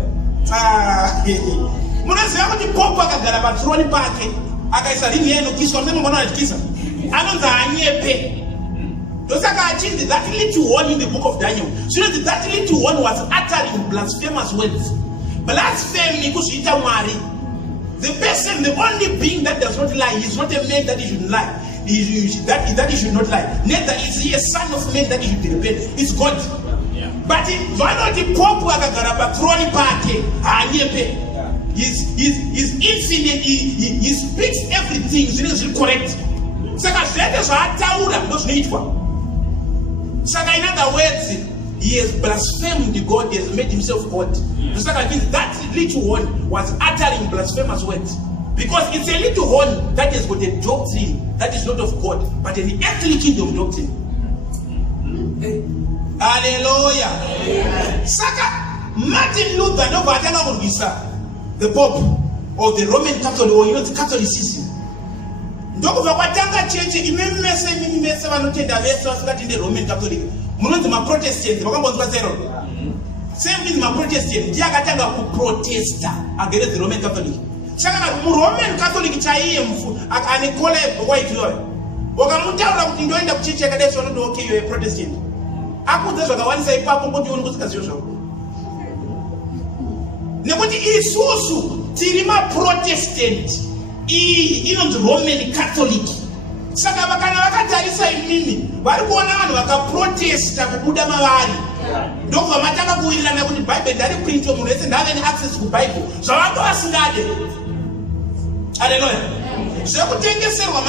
Munoziva kuti Pope akagara pathrone pake akaisa ringi yainokiswa semunogona achityisa anonzi anyepe. Ndosaka achinzi that little one in the book of Daniel. Zvinonzi that little one was uttering blasphemous words. Blasphemy kuzviita Mwari. The person, the only being that does not lie, he is not a man that he should lie. That he should not lie. Neither is he a son of man that he should repent. It's God. Yeah. But vanoti Pope akagara pathrone pake anyepe. He's infinite. He speaks everything. Zvinenge correct. Saka zvete zvaataura ndozvinoitwa. Saka in other words, he has blasphemed God. He has made himself God. Saka that little one was uttering blasphemous words. Because it's a little horn that has got a doctrine that is not of God, but an earthly kingdom doctrine. Hallelujah. Saka Martin Luther no vatanga kurwisa the Pope or the Roman Catholic or the Catholicism. Ndokubva kwatanga chechi imemese vanotenda vese vasingatende Roman Catholic. Munonzi maProtestant vakambonzwa zero. Same thing maProtestant ndiye akatanga kuprotesta against the Roman Catholic. Saka muRoman Catholic chaiye mfu ane collab kwaitwa. Wakamutaura kuti ndoenda kuchechi yakadai sono ndo okay you a Protestant. Akudza zvakawanisa ipapo kuti uone kusikaziyo zvako. Nekuti isusu tiri maProtestant inonzi Roman Catholic. Saka vakana vakatarisa imimi vari kuona vanhu vakaprotesta kubuda mavari. Ndobva matanga kuwirirana kuti Bible ndari printwa munhu wese ndave neaccess kuBible zvavanga vasingade. Hallelujah. Zvekutengeserwa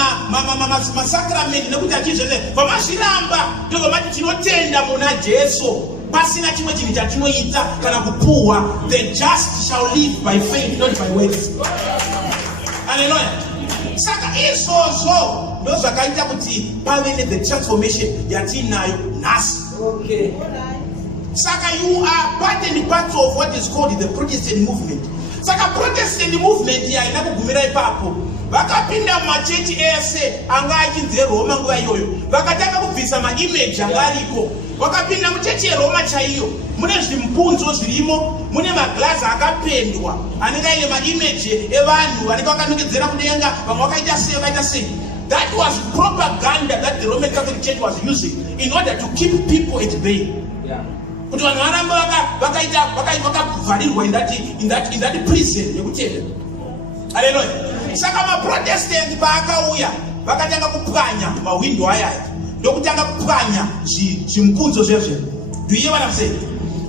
masakramenti nekuti achizvene vamazviramba ndovamati tinotenda muna Jesu pasina chimwe chinhu chatinoita kana kupuhwa. The just shall live by faith not by works. Hallelujah. Saka izvozvo ndozvakaita kuti pave ne the transformation yatinayo nhasi. Okay. Saka you are part and parcel of what is called the Protestant movement. Saka Protestant movement yaina kugumira ipapo. Vakapinda mumachechi ese anga achinzi eRoma nguva iyoyo. Vakatanga kubvisa maimage anga ariko. Vakapinda muchechi yeRoma chaiyo. Mune zvimpunzo zvirimo, mune maglazi akapendwa anenge aine maimage evanhu vanenge vakanongedzera kudenga, vamwe vakaita sei vakaita sei. That was propaganda that the Roman Catholic Church was using in order to keep people at bay. Yeah. Kuti vanhu varamba vakavharirwa in that prison yekutenda. Hallelujah. Saka maProtestant paakauya vakatanga kupwanya mawindo ayaya ndokutanga kupwanya zvimpunzo zvezve. Do you hear what I'm saying?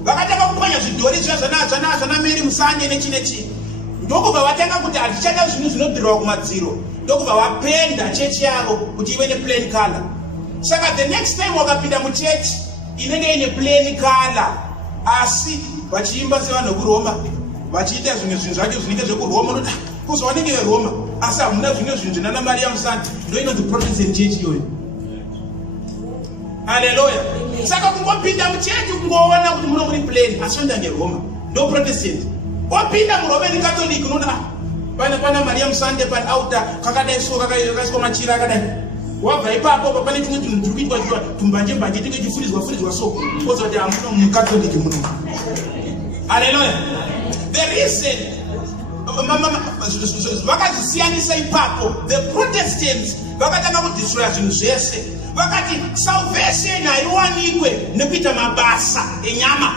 Vakatanga kupwanya zvidhori zvazvana Mary Musande nechi. Ndokubva vatanga kuti hatichada zvinhu zvinobhirwa kumadziro. Ndokubva vapenda chechi yavo kuti ive neplain color. Saka the next time wakapinda mu church inenge ine plain color asi vachiimba sevanhu vekuroma vachiita zvimwe zvinhu zvacho zvinenge zvekuroma unoti kuzowanenge veroma asi hamuna zvimwe zvinhu zvinana Maria Musante ndo inonzi Protestant church iyoyo. Haleluya. Saka kungopinda mu church kungoona kuti muno muri plain asi ndange Roma ndo Protestant. Wapinda mu Roman Catholic unoona pana Maria Musante pan altar kakadai so kakaiswa machira akadai. Wabva ipapo pane tumwe tunhu turi kuitwa tumbanje tinenge chifurizwa so kozoti amuno mu Catholic muno. Haleluya. The reason vakazisiyanisa ipapo the Protestants vakatanga kudestroya zvinhu zvese vakati salvation haiwanikwe nekuita mabasa enyama.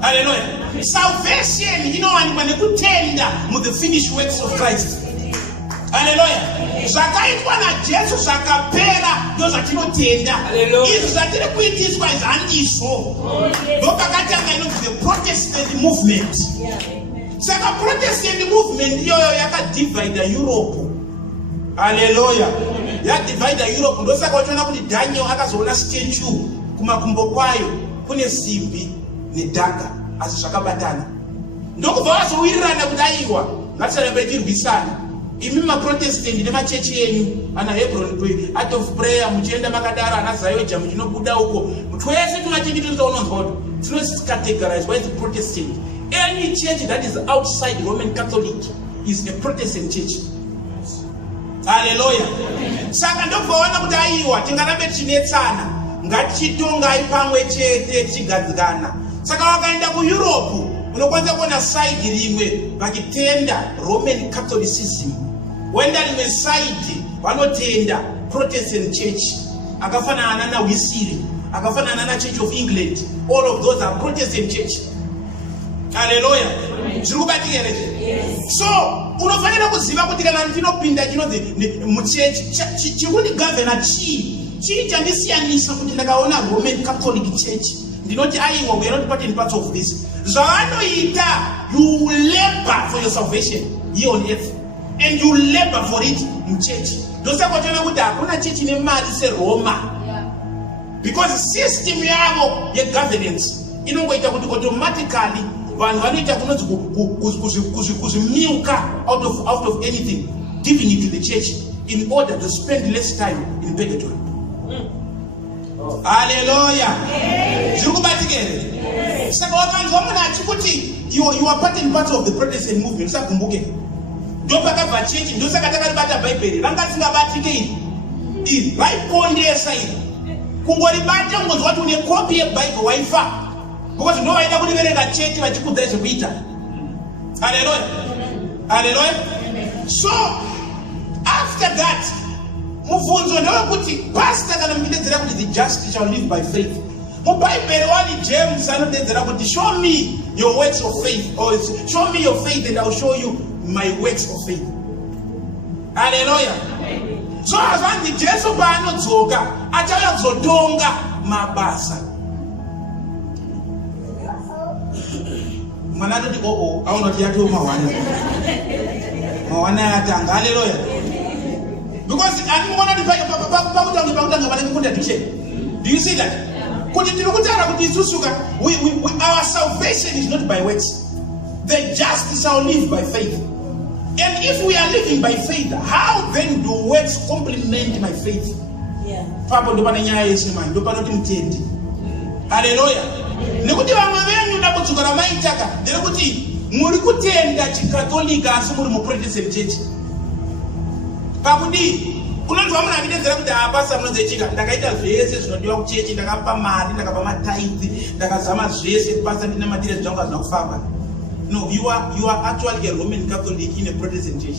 Haleluya. Salvation inowanikwa nekutenda mu the finished works of Christ. Haleluya. Zvakaitwa naJesu zvakapera ndo zvatinotenda. Izvi zvatiri kuitiswa izvi handizvo. Ndo pakatanga inonzi the Protestant movement. Saka Protestant movement iyoyo yakadivhaida Europe. Haleluya. Yadivhaida Europe ndo saka wachiona kuti Daniel akazoona statue kumakumbo kwayo kune simbi nedhaga asi zvakabatana. Ndokubva vazowirirana kuti aiwa ngatisarambe tirwisana. Imi maProtestant nemachechi yenyu ana Hebron Art of Prayer muchienda makadaro ana Zayoja muchinobuda uko twese tumachechi tinoononzwa kuti tinocategorize as Protestant. Any church that is outside Roman Catholic is a Protestant church. Hallelujah. Saka ndobvaona kuti aiwa tingarambe chinetsana ngatichitongai pamwe chete tichigadzikana. Saka wakaenda kuEurope unokwanisa kuona side rimwe vachitenda Roman Catholicism, wenda rimwe side vanotenda Protestant church akafanana na Wisiri, akafanana na Church of England. All of those are Protestant church. Haleluya. Zviri kubatika here. So unofanira kuziva kuti kana ndinopinda chinodzi muchechi chikuti governor chii chandisiyanisa kuti ndakaona Roman Catholic Church ndinoti aiwa we are not part and parts of this. Zvavanoita, you will labor for your salvation here on earth and you labor for it in church. Ndosakotona kuti hakuna church ine mari seRoma because system yavo yegovernance inongoita kuti automatically vanhu vanoita kunonzi kuzvimilka out of anything, giving it to the church in order to spend less time in purgatory. Hallelujah. Zviri kubatika here. Saka wakanzwa munhu achikuti you are part and part of the Protestant movement, usakumbuke ndo pakabva chechi. Ndosaka takaribata bhaibheri vanga risingabatike iri vaipondesa iri kungoribata ungonzwa kuti une kopi yebhaibheri waifa because ndo vaida kuriverenga chechi vachikudza zvekuita. Hallelujah. Hallelujah. So after that mubvunzo ndewekuti pastor kana mudedzera kuti the just shall live by faith. Mubhaibheri wani James anodedzera kuti show me your works of faith, or show me your faith and I will show you my works of faith. Hallelujah. So hazvanzi Jesu paanodzoka achauya kuzotonga mabasa. Mwana atoti aunoti yatoo mawana yatanga. Hallelujah. Because animona pakutanga vanenge kunda tiche. Do you see that? Kuti tirikutaura kuti isusuka our salvation is not by works. The just shall live by faith. And if we are living by faith, how then do works complement my faith? Papo ndo pane nyaya yesu manje ndo panoti mtendi. Hallelujah. Nekuti vamwe venyu ndakudzokera maitaka ndekuti muri kutenda chikatolika asi muri mu Protestant church. Pakuti unonzwa munhu achidedzera kuti apasa munozechika ndakaita zvese zvinodiwa kuchechi, ndakapa mari, ndakapa matithe, ndakazama zvese pasa ndina matire zvangu hazvina kufamba. No, you are actually a Roman Catholic in a Protestant church.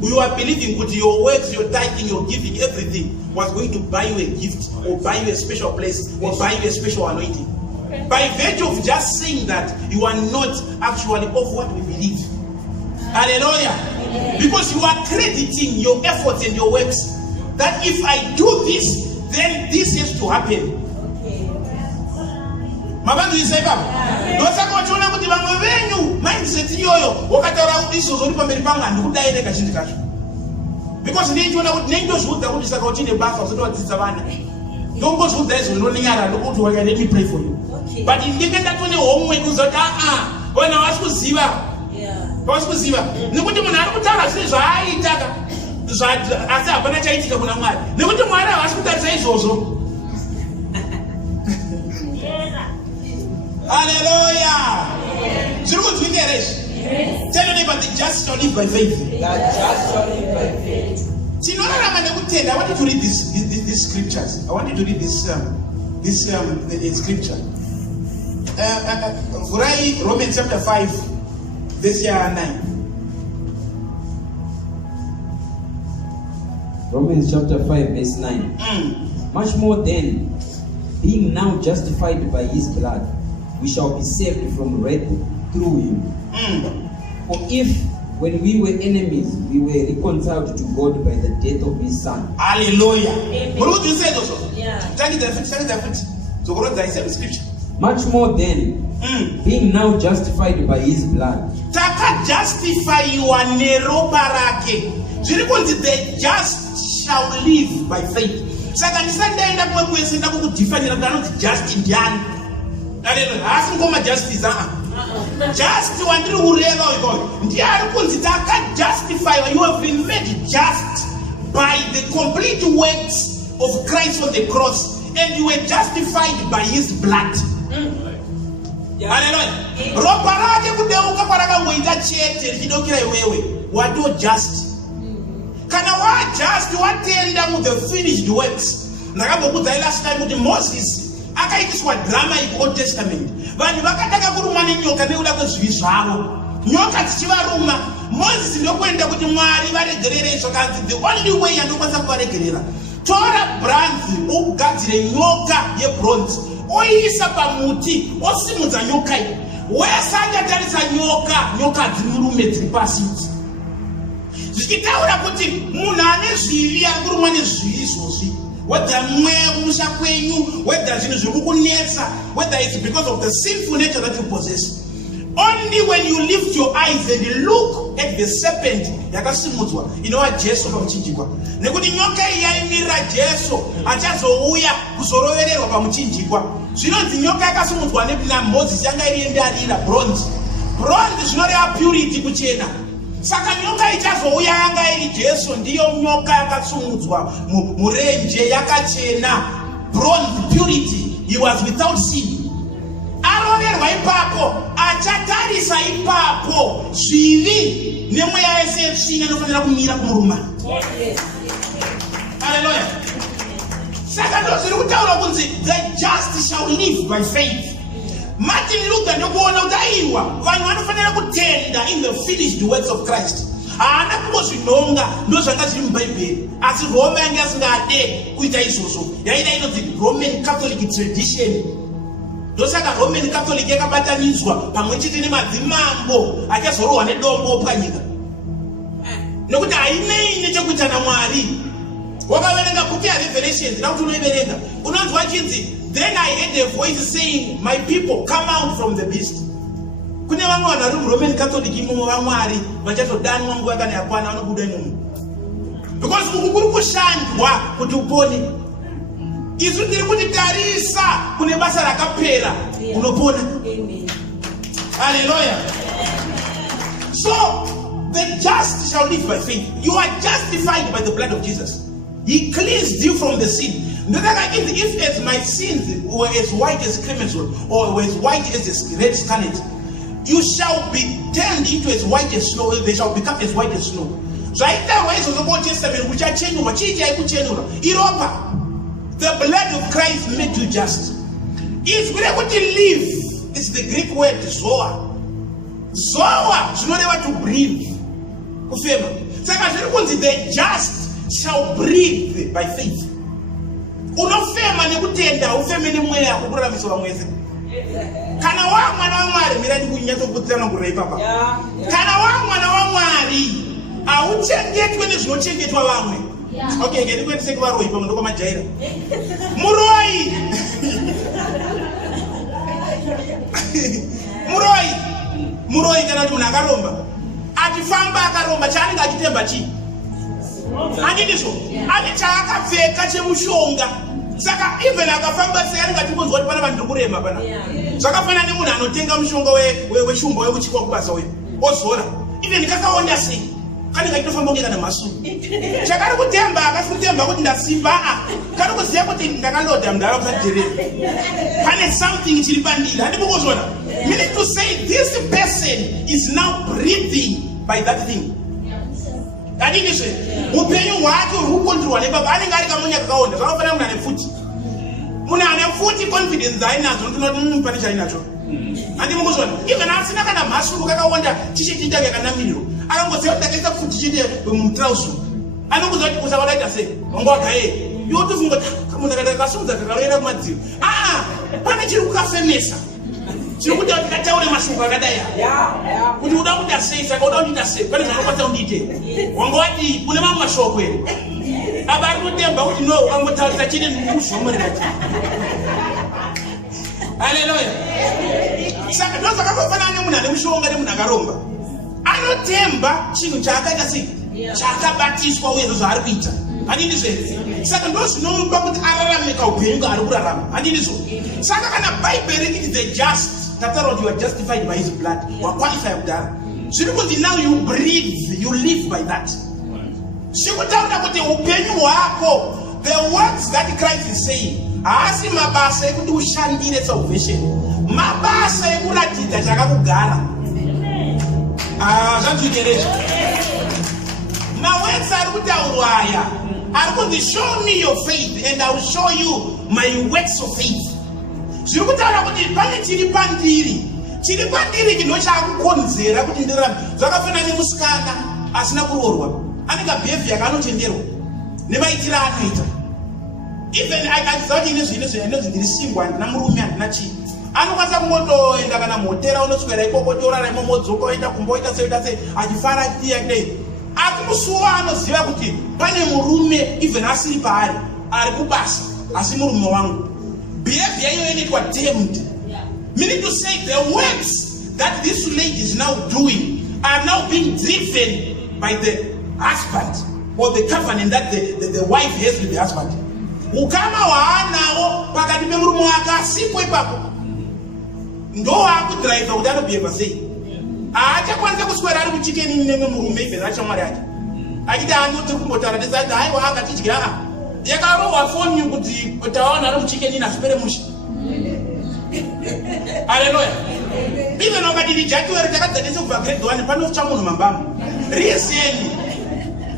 You are believing that your works, your tithing, your giving, everything was going to buy you a gift or buy you a special place or buy you a special anointing. Okay. By virtue of just saying that, you are not actually of what we believe. Hallelujah. Because you are crediting your efforts and your works. That if I do this, then this has to happen. Mabandu isaiba. Ndosaka wachiona kuti vamwe venyu mindset iyoyo wakataura kuti izvozvo uri pamberi pangu handikudaire kazhinji kacho. Because ndichiona kuti nendozviudza kuti saka uchine basa usati wadzidza vana. Ndongozviudza izvo ndinonenyara ndokuti waka let me pray for you. But ndinge ndatone homework uzoti bona wasi kuziva. Wasi kuziva. Nekuti munhu ari kutaura zvine zvaaita asi hapana chaitika kuna Mwari. Nekuti Mwari havasi kutarisa izvozvo. Hallelujah. Zviri kunzwika here izvi? Tell your neighbor, the just shall live by faith. The just shall live by faith. Tinorarama nekutenda. I want you to read these scriptures. I want you to read this scripture. Vurai Romans chapter 5, verse 9. Romans chapter 5, verse 9. Much more then, being now justified by his blood, we shall be saved from wrath through him. For if, when we were enemies, we were reconciled to God by the death of his son. Hallelujah. What would you say also? Yeah. Take it there. So what does the scripture? Much more then, being now justified by his blood. Taka justify your neropa rake. The just shall live by faith. Saka ndisandaenda kumwe kwese ndakukudifanira kuti anoti just ndiani. Asi ngoma justice just wandiri kureva ikoko. Ndiari kunzi taka justify, you have been made just by the complete works of Christ on the cross, and you were justified by his blood. Hallelujah. Ropa rake kudeuka parakangoita chete richidokera iwewe. Wato just. Kana wa just watenda with the finished works. Ndakambokudza last time kuti Moses akaitiswa drama in Old Testament. Vanhu vakataka kurumwa nenyoka nekuda kwezvivi zvavo. Nyoka dzichivaruma, Moses ndokuenda kuti Mwari varegerere zvakanzi the only way yandokwanisa kuvaregerera. Tora bronze ugadzire nyoka yebronze. Oisa pamuti, osimudza nyoka iyi. Wese angatarisa nyoka dzimurume dziri pasi. Zvichitaura kuti munhu ane zvivi ari kurumwa nezvivi izvozvi. Whether mweya kumusha kwenyu, whether zvinhu zviri kukunetsa, whether it's because of the sinful nature that you possess. Only when you lift your eyes and look at the serpent yakasimudzwa inova Jesu pamuchinjikwa. Nekuti nyoka iyi yaimirira Jesu achazouya kuzorovererwa pamuchinjikwa. Zvinonzi nyoka yakasimudzwa naMozisi yanga iri ndarira bronze. Bronze zvinoreva purity, kuchena. Saka nyoka ichazouya yanga iri Jesu ndiyo nyoka yakasimudzwa murenje yakachena, bronze, purity. He was without sin. Aroverwa ipapo, achatarisa ipapo zvivi nemweya yese yetsvina inofanira kumira kumuruma. Hallelujah. Saka ndozviri kutaura kunzi the just shall live by faith. Martin Luther ndokuona kuti aiwa vanhu vanofanira kutenda in the finished works of Christ. Haana kungozvinonga ndozvanga zviri muBhaibheri, asi Roma yange asingade kuita izvozvo. Yaida inonzi Roman Catholic tradition. Ndosaka Roman Catholic yakabatanidzwa pamwe chete nemadzimambo achazorohwa nedombo panyika. Nekuti hainei nechekuita naMwari. Wakaverenga book ya Revelations, nakuti unoiverenga unonzwa chinzi then I heard a voice saying, my people, come out from the beast. Kune vamwe vanhu vari muRoman Catholic imomo vaMwari vachazodanwa nguva kana yakwana vanobuda imomo. Because uku kuri kushandwa kuti upone. Isu tiri kutitarisa kune basa rakapera unopona. Hallelujah. So the just shall live by faith. You are justified by the blood of Jesus. He cleansed you from the sin. If as my sins were as white as crimson, or were as white as the red scarlet, you shall be turned into as white as snow. They shall become as white as snow. So I tell you, the Old Testament, which I change over, the blood of Christ made you just. It's when able to live. It's the Greek word zoa. Zoa is not able to breathe. The just shall breathe by faith. Unofema nekutenda ufemene mweya kukuramiswa vamwese. Kana wa mwana wa Mwari miradi kunyatso kutsana kurai papa. Kana wa mwana wa Mwari auchengetwe nezvinochengetwa vamwe. Okay, ngeni kwendise kuvaroi pamwe ndoko majaira. Muroi. Muroi kana kuti munhu akaromba. Achifamba akaromba chaanenge achitemba chii? Andizvo. Ane chaakapfeka chemushonga. Saka even akafamba sei angati kunzwa kuti pana vanhu kurema pana. Zvakafanana nemunhu anotenga mushonga weshumba wekuchikwa kubasa we. Ozora. Even kakaonda sei. Kana ngaitofamba kunge kana mhasuru. Chakari kutemba akasikutemba kuti ndasimba kana kuziva kuti ndakaloda mundaraunda dhereva. Pane something chiri pandiri. Handikuzvona. Meaning to say this person is now breathing by that thing. Andizvo. Upenyu hwake huri kukontrolwa nebaba. Anenge ari kamunya kakaonda. Zvakafanana munhu ane futi. Munhu ane futi confidence ainadzo ndinoti pane chainacho. Handimukuzvona. Even asina kana mhasuru kakaonda chichitiita yakanamirirwa. Akangoziva kuti ndakaisa futi chete mutrausu. Anokuziva kuti kusavadaita sei. Wangwagaye. Yotofunga kuti munhu akasumudza kakawera kumadziro. Pane chiri kukafemesa. Chiri kuti ndikataure mashoko akadai. Kuti uda kuita sei saka uda kuita sei. Pane zvaunokwanisa kundiite. Wangwati une mamwe mashoko ere. Aba ari kutemba kuti no ukangotaurisa chete ndikuzvomorera chete. Haleluya. Saka ndozvakafanana nemunhu ane mushonga nemunhu akaromba. Anotemba chinhu chaakaita sei chaakabatiswa uye zvaari kuita. Handizvo. Saka ndozvinomupa kuti ararame kaupenyu kaari kurarama. Handizvo. Saka kana Bible it is the just tataura kuti you are justified by his blood. Waqualify kudhara. Zviri kunzi now you breathe, you live by that. Zvikutaura kuti upenyu hwako, the words that Christ is saying, haasi mabasa ekuti ushandire salvation. Mabasa ekuratidza chakakugara. Zvanzviterezvo. Mawords ari kutaurwa aya ari kunzi show me your faith and I will show you my works of faith. Zviri kutaura kuti pane chiri pandiri. Chiri pandiri chino chakukonzera kuti ndirarame. Zvakafanana nemusikana asina kuroorwa. Ane kabhevhi yakanotenderwa nemaitiro anoita. Even akaziva kuti inezvi ndiri singwa handina murume handina chii. Anokwanisa kungotoenda kana mhotera unoswera ikoko torara imomo dzoka oenda kumboita sei achifara tiya kudai. Asi musuwa anoziva kuti pane murume even asiri paari ari kubasa asi murume wangu. Behavior iyoyo inoitwa tamed. Meaning to say the works that this lady is now doing are now being driven by the husband or the covenant that the wife has with the husband. Ukama hwaanawo pakati pemurume wake asipo ipapo ndo akudhiraivha kuti anobheheva sei. Haachakwanisa kuswera ari kuchikeni nemwe murume ibvena achamwari ake achiti andoti kumbotaura ndisati haiwa akatidya yakarohwa foni kuti tawana ari kuchikeni naswere musha. Haleluya. Even wakadiri January takadzanisa kubva grade 1 panotsva munhu mambamo. Reason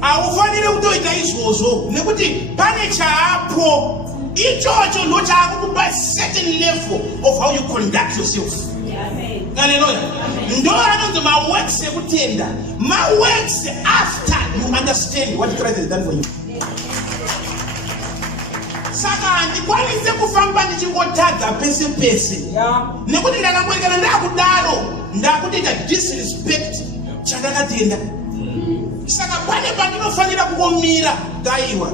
haufaniri kutoita izvozvo nekuti pane chaapo. Ichocho ndo chaakukupa certain level of how you conduct yourself. Haleluya. Ndo anonzi maworks ekutenda. Maworks after you understand what Christ has done for you. Saka handikwanise kufamba ndichingotadza pese pese. Nekuti ndakamboikana ndakudaro ndakutoita disrespect chandakatenda. Saka pane pandinofanira kungomira daiwa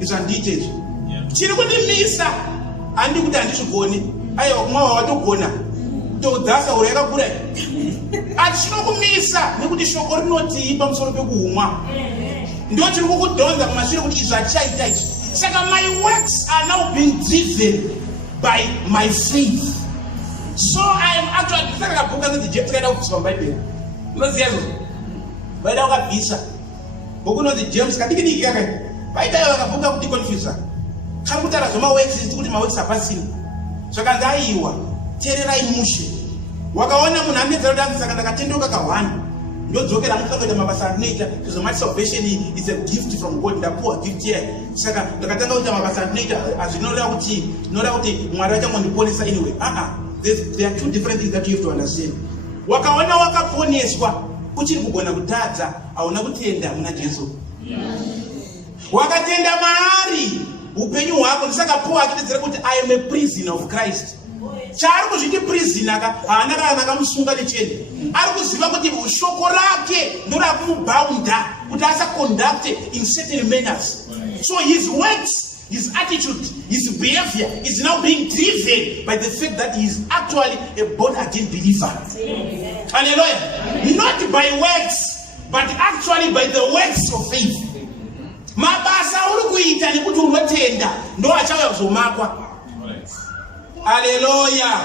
izvo handiite izvo. Chiri kundimisa handi kuti handizvigoni. Aiwa kumwawa watogona todzasa uri yakakura. Asi chinokumisa nekuti shoko rinoti pamusoro pekuhumwa ndo chiri kukudhonza kumashure kuti izvo hatichaita izvi. Saka my works are now being driven by my faith. So I am actually saka kabhuka kuti James kaenda kubviswa muBhayibheri. Unoziva izvo? Vaida vakabvisa. Bhuku rinonzi James kadiki kaka. Vaida vakabhuka kuti confuse. Kari kutaura zvemaworks kuti maworks hapasina. Zvakanzi aiwa teererai mushe. Wakaona munhu anedzera kuti anzi saka ndakatendoka ka1 ndodzokera mukakuita mabasa andinoita because my salvation is a gift from God. Ndapuwa gift here. Saka ndakatanga kuita mabasa andinoita azvinoreva kuti Mwari achangondiponesa anyway. There are two different things that you have to understand. Wakaona wakaponeswa uchiri kugona kutadza hauna kutenda muna Jesu. Wakatenda maari upenyu hwako ndisakapuwa akitedzera kuti I am a prisoner of Christ. Chaari kuzviti prison aka haana kana akamusunga necheni. Ari kuziva kuti shoko rake ndo rakumubounda kuti asaconduct in certain manners. So his works, his attitude, his behavior is now being driven by the fact that he is actually a born-again believer. Hallelujah. Not by works, but actually by the works of faith. kuita nekuti unotenda ndo achauya kuzomakwa. Haleluya.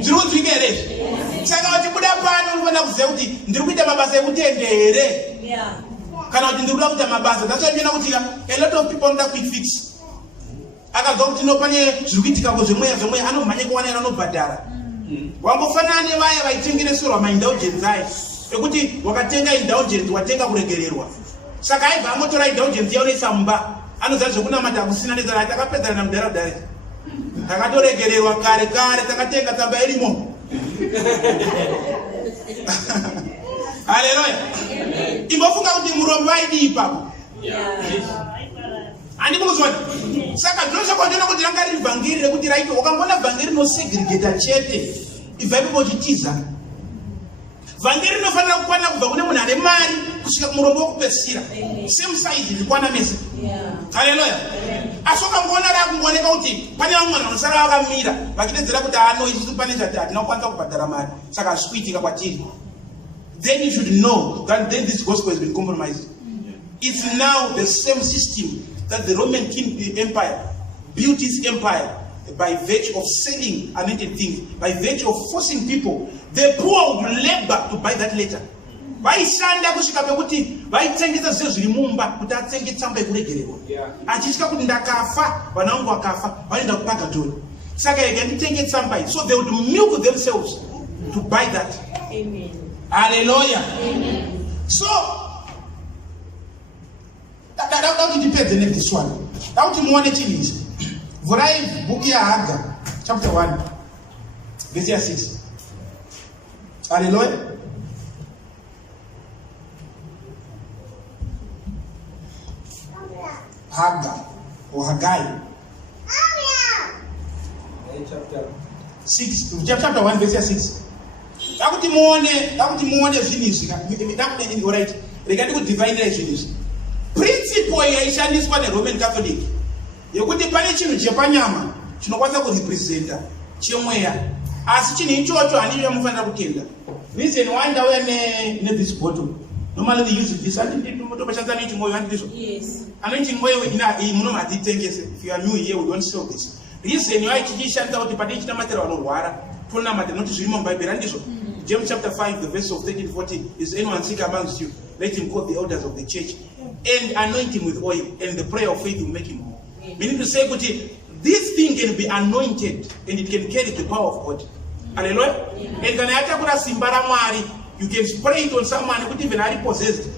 Zviri kunzwika here? Saka wachibuda pano unofanira kuziva kuti ndiri kuita mabasa ekutenda here kana kuti ndiri kuda kuita mabasa. That's why ndinoona kuti a lot of people ndoda quick fix. Akabva kuti no pane zviri kuitika zvemweya anomhanya kuwana anobhadhara. Wangofanana nevaya vaitengereserwa maindulgence aya ekuti wakatenga indulgence watenga kuregererwa. Saka aibva angotora indulgence yaunesa mumba anoziva zvekunamata kusina nezara takapedzana namudharadhare takatoregererwa kare takatenga tsamba irimo. Haleluya. Imbofunga kuti murombo aidi ipapo. Andi mukuzwa. Saka zvinoshokondona kuti ranga riri vhangeri rekuti raiti wakangona vhangeri rinosegregata chete ibva ipapo chitiza. Vhangeri rinofanira kukwana kubva kune munhu ane mari kusvika kumurombo wokupedzisira. Same size zvikwana mese. Haleluya. Asi wakangona rakungooneka kuti pane vamwe vanhu vanosara vakamira vachidedzera kuti isusu pane zvati hatina kukwanisa kubhadhara mari saka hazvi kuitika kwatiri. Then you should know that then this gospel has been compromised. It's now the same system that the Roman Empire built its empire by virtue of selling anointed things, by virtue of forcing people. The poor would labor to buy that letter. Vaishanda kusvika pekuti vaitengesa zvinhu zviri mumba kuti atenge tsamba yekuregererwa. Achisvika kuti ndakafa, vana vangu vakafa, vanoenda kupaga dhoni. Saka nditenge tsamba iyi. So they would milk themselves to buy that. Amen. Hallelujah. Amen. So that depends on this one. That would muone chini ichi. Vurai book ya Haga, chapter 1, verse 6. Hallelujah. Haga or Haggai. Chapter 6, chapter 1, verse 6. Dakuti muone zvinhu right. Regarding to divine relations. Principle yaishandiswa neRoman Catholic yekuti pane chinhu chepanyama chinokwanisa kurepresenta chemweya asi chinhu ichocho handii chamufanira kutenda. Reason why ndauya this bottle. Normally they use this. Anditobashandisa nechimweyo handizvo. Yes. Anochimweyo munomatitengese. If you are new here, we don't sell this. Reason why tichishandisa kuti pane chinamatira vanorwara tonamatira noti zviri mubhaibheri handizvo. James chapter 5, the verse of 13-14. Is anyone sick amongst you? Let him call the elders of the church and anoint him with oil, and the prayer of faith will make him whole. Meaning to say, this thing can be anointed and it can carry the power of God. Hallelujah. And when you can spray it on someone who even are possessed.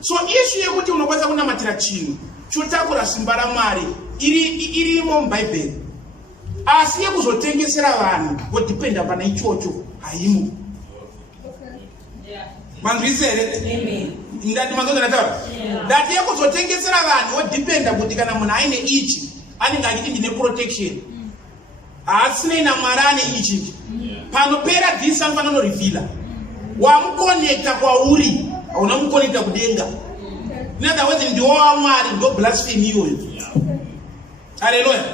So issue yekuti unokwanisa kunamatira chinhu chotakura simba ramwari irimo muBhaibheri. Asi yekuzotengesera vanhu vodhipenda pana ichocho haimo. Manzwisere? Ndati mazonda nataura. Ndati yekuzotengesera vanhu vodhipenda kuti kana munhu aine ichi anenge achiti ndine protection. Asine namwari ane ichi. Panopera dhisi anofanira kunorivhila. Wamukonekta kwauri hauna mukonekta kudenga. In other words, ndiwo wamwari ndo blasphemy iyoyo. Hallelujah.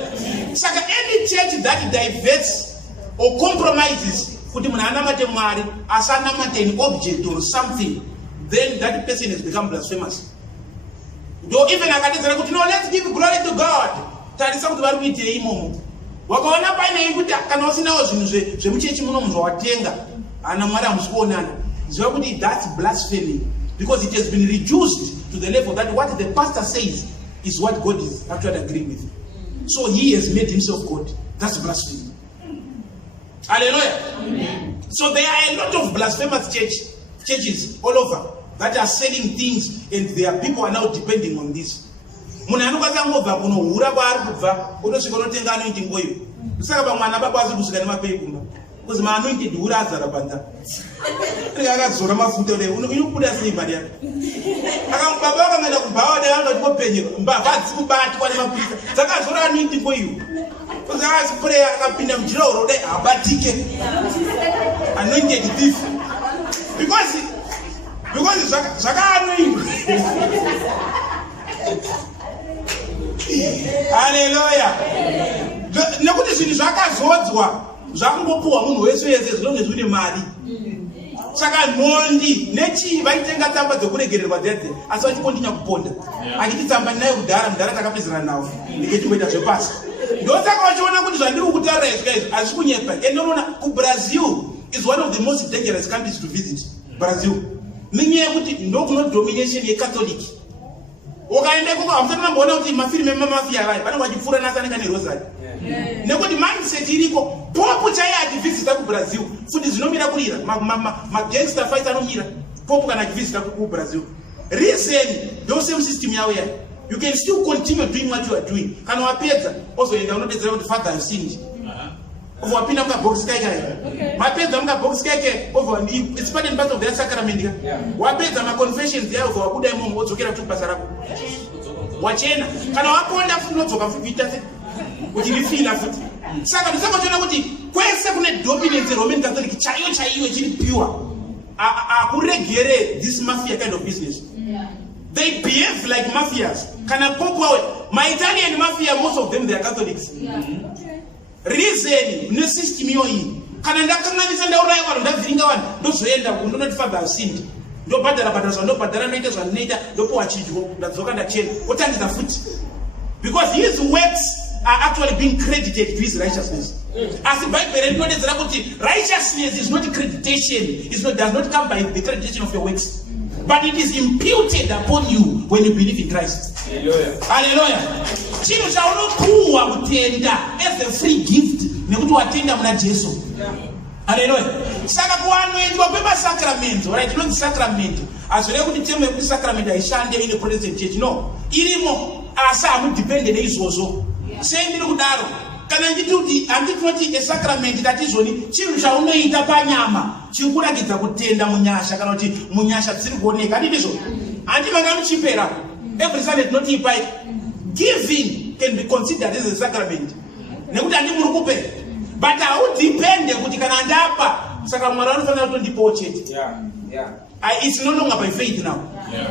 Saka any church that diverts or compromises kuti munhu anamate mwari asanamate an object or something, then that person has become blasphemous. Though even akadedzera kuti no, let's give glory to God. Tarisa kuti vari kuitei imomo. Wakaona paine kuti kana usinawo zvinhu zvemuchechi muno zvawatenga ana mwari amusikuonana. Ziva kuti that's blasphemy because it has been reduced to the level that what the pastor says is what God is actually agreeing with. So he has made himself God. That's blasphemy. Hallelujah. Amen. So there are a lot of blasphemous churches all over that are selling things, and there are people are now depending on this. Munhu anokwanisa ngobva kunohura kwaari kubva otosvika unotenga anointing oil. Saka pamwana bakwazi kusvika nemapei kumba. Because my anointed hura azara panda. Akazora mafuta leo inokuda sei mari yake. Akambaba akamenda kubhawa de anga tikopenyero. Mbavha dzikubati kwa nemapurisa. Dzakazora anointing oil. Because spray akapinda mjira urode abatike. Anointed thief. Because zvakaanoinwa. Hallelujah. Nekuti zvinhu zvakazodzwa zvakungopuhwa munhu wese zvino nezvine mari. saka mhondi nechi vaitenga tsamba dzekuregererwa dzedze asi vachikondinya kuponda achiti tsamba nayo mudhara takapedzerana nawo ndiketimboita zvepasi ndosaka vachiona kuti zvandiri kutaura izvi hazvi kunyepa. And unoona kubrazil is one of the most dangerous countries to visit. Brazil nenyaya yekuti ndokuno domination yecatholic. Ukaenda ikoko hamusati mamboona kuti mafilime emamafia vaya vanenge vachipfuura nasaneka nerosari nekuti mindset iriko. Popu chaiye achivisita kubrazil futi zvinomira kurira magangster fights anomira popu kana achivisita kubrazil. Reason ndo same system yavo yayo. You can still continue doing what you are doing. Kana wapedza ozoenda unodedzera kuti father have sinned. Wapinda mukabox kake mapedza mukabox kake it's part and part of their sacrament. Wapedza maconfessions yayo wabuda imomo wodzokera kuti basa rako wachena. Kana waponda futi unodzoka futi kuita uchirifila futi. Saka ndisakaona kuti kwese kune dominance Roman Catholic chaiyo chiri pure akuregere this mafia kind of business. They behave like mafias. Kana popo wawe my Italian mafia, most of them they are Catholics. Reason ne system yoyi kana ndakanganisa ndauraya vanhu ndavhiringa vanhu ndozoenda ndonoti father have sinned ndobhadhara ndobhadhara noita zvandinoita ndopuwa chidyo ndadzoka ndachena otangisa futi because his works are actually being credited to his righteousness. Asi Bible rinodedzera kuti righteousness is not creditation, does not come by the creditation of your works, but it is imputed upon you when you believe in Christ. Hallelujah. Chino chaunopuwa kutenda as a free gift nekuti watenda muna Jesu. Hallelujah. Saka kuanoendwa kwemasakramento, right? Inonzi sacrament. Azvireva kuti temo yekuti sacrament haishande in the Protestant church. No. Irimo asi hamudepende neizvozvo. Sei ndiri kudaro? Kana nditi handinoti esacrament tatizvoni chinhu chaunoita panyama chiri kurakidza kutenda munyasha kana kuti munyasha dzisiri kuoneka. Handidizvo? Handimanga muchipera. Every Sunday tinotipai giving can be considered as a sacrament. Nekuti handimuri kupera. But haudepende kuti kana ndapa saka Mwari anofanira kutondipawo chete. It's no longer by faith now.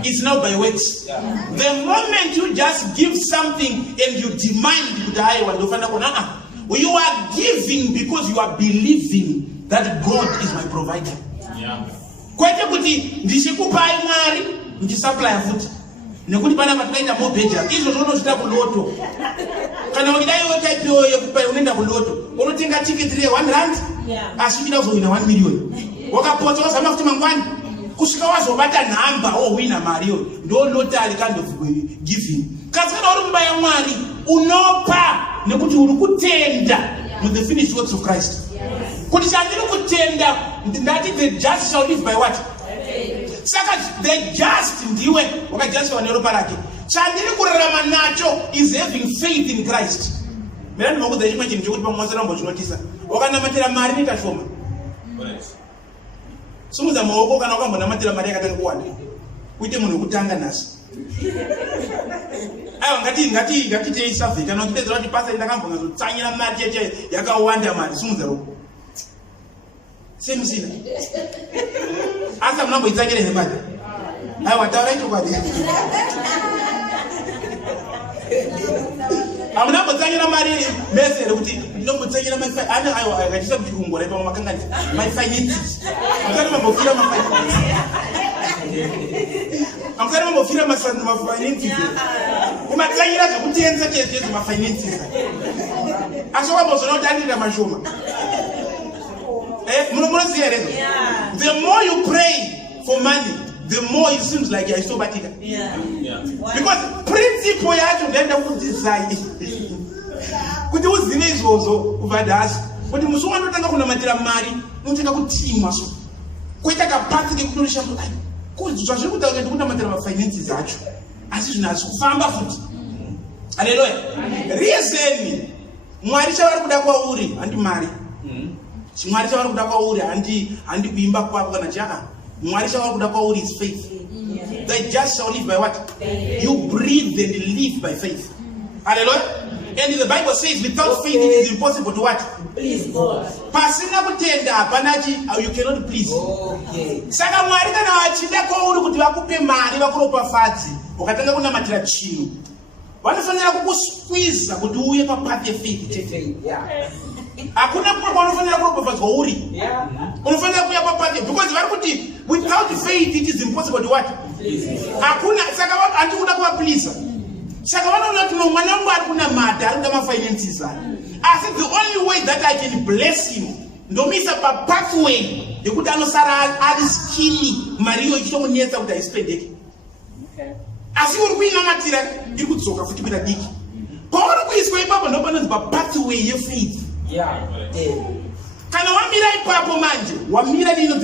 It's now by works. The moment you just give something and you demand you are giving because you are believing that God is my provider. Kwete kuti ndichikupai Mwari ndisupply futi nekuti pana matikaita mobeja izvo zvinozvita kuloto. Kana ukidai wotaipiwo yekupai unoenda kuloto unotenga ticket re 1 rand asi uchida kuzowina 1 million wakapota wazama kuti mangwani kusvika wazobata nhamba wowina mariyo ndo lottery kind of giving. Kana uri mumba yaMwari unopa nekuti uri kutenda with the finished works of Christ. Kuti chandiri kutenda ndati the just shall live by what? Saka the just ndiwe wakajaswa neropa rake. Chandiri kurarama nacho is having faith in Christ. Mina ndinokuudza chimwe chinhu chokuti pamwe rambo chinotisa wakanamatira mari nekashoma sumudza maoko kana ukambonamatira mari yakatanga kuwanda uite munhu wekutanga nhasi. Aiwa ngatitei survey kana uchipedzera kuti pasa ndakambongazotsanyira mari cheche yakawanda mari sumudza roko semusina asi amunamboitsanyira here mari. Aiwa taurai chokwadi amunambotsanyira mari mesere kuti ndinombotsanyira akachisa kuchirungu raipama makanganisi my finances amusati mambofira amusati mambofira mafinances umatsanyira zvekutenza chezvo mafinances asi wakambozona kuti andida mashoma munoziya rezo. The more you pray for money the more it seems like you are so batika. Because principle yacho ndaenda kudzidzai kuti uzive izvozvo uvadhasi kuti musi wanotanga kunamatira mari unotenga kutimwa so kuita kapati kekuti unoshando zvazviri kutaura kuti kunamatira mafinances acho asi zvinhu hazvi kufamba futi. Haleluya. Reason Mwari chavari kuda kwauri handi mari. Mwari chavari kuda kwauri handi kuimba kwako kana chaka. Mwari chavari kuda kwauri is faith. The just shall live by what? You breathe and live by faith. Hallelujah. And the Bible says without faith it is impossible to what? Please God. Pasina kutenda hapanachi you cannot please. Saka Mwari kana wachida kwauri kuti vakupe mari vakuropafadzi ukatanga kunamatira chinhu vanofanira kukusqueeza kuti uye papath yefaith chete. Hakuna kumwe kwanofanira kuropafadzwa uri. Unofanira kuya papath because vari kuti faith it is impossible to what? Hakuna saka watu antikuda kuwaplisa. Saka wanaona kuti mwana wangu hakuna mata, hakuna mafinances. I said the only way that I can bless him ndomisa pa pathway yekuti anosara ari skilli mariyo ichitomunetsa kuti aispendeke. Asi uri kuinamatira iri kudzoka futi kuita diki. Pauri kuiswa ipapo ndopanonzi pa pathway yefaith. Yeah. Kana wamira ipapo manje, wamira nino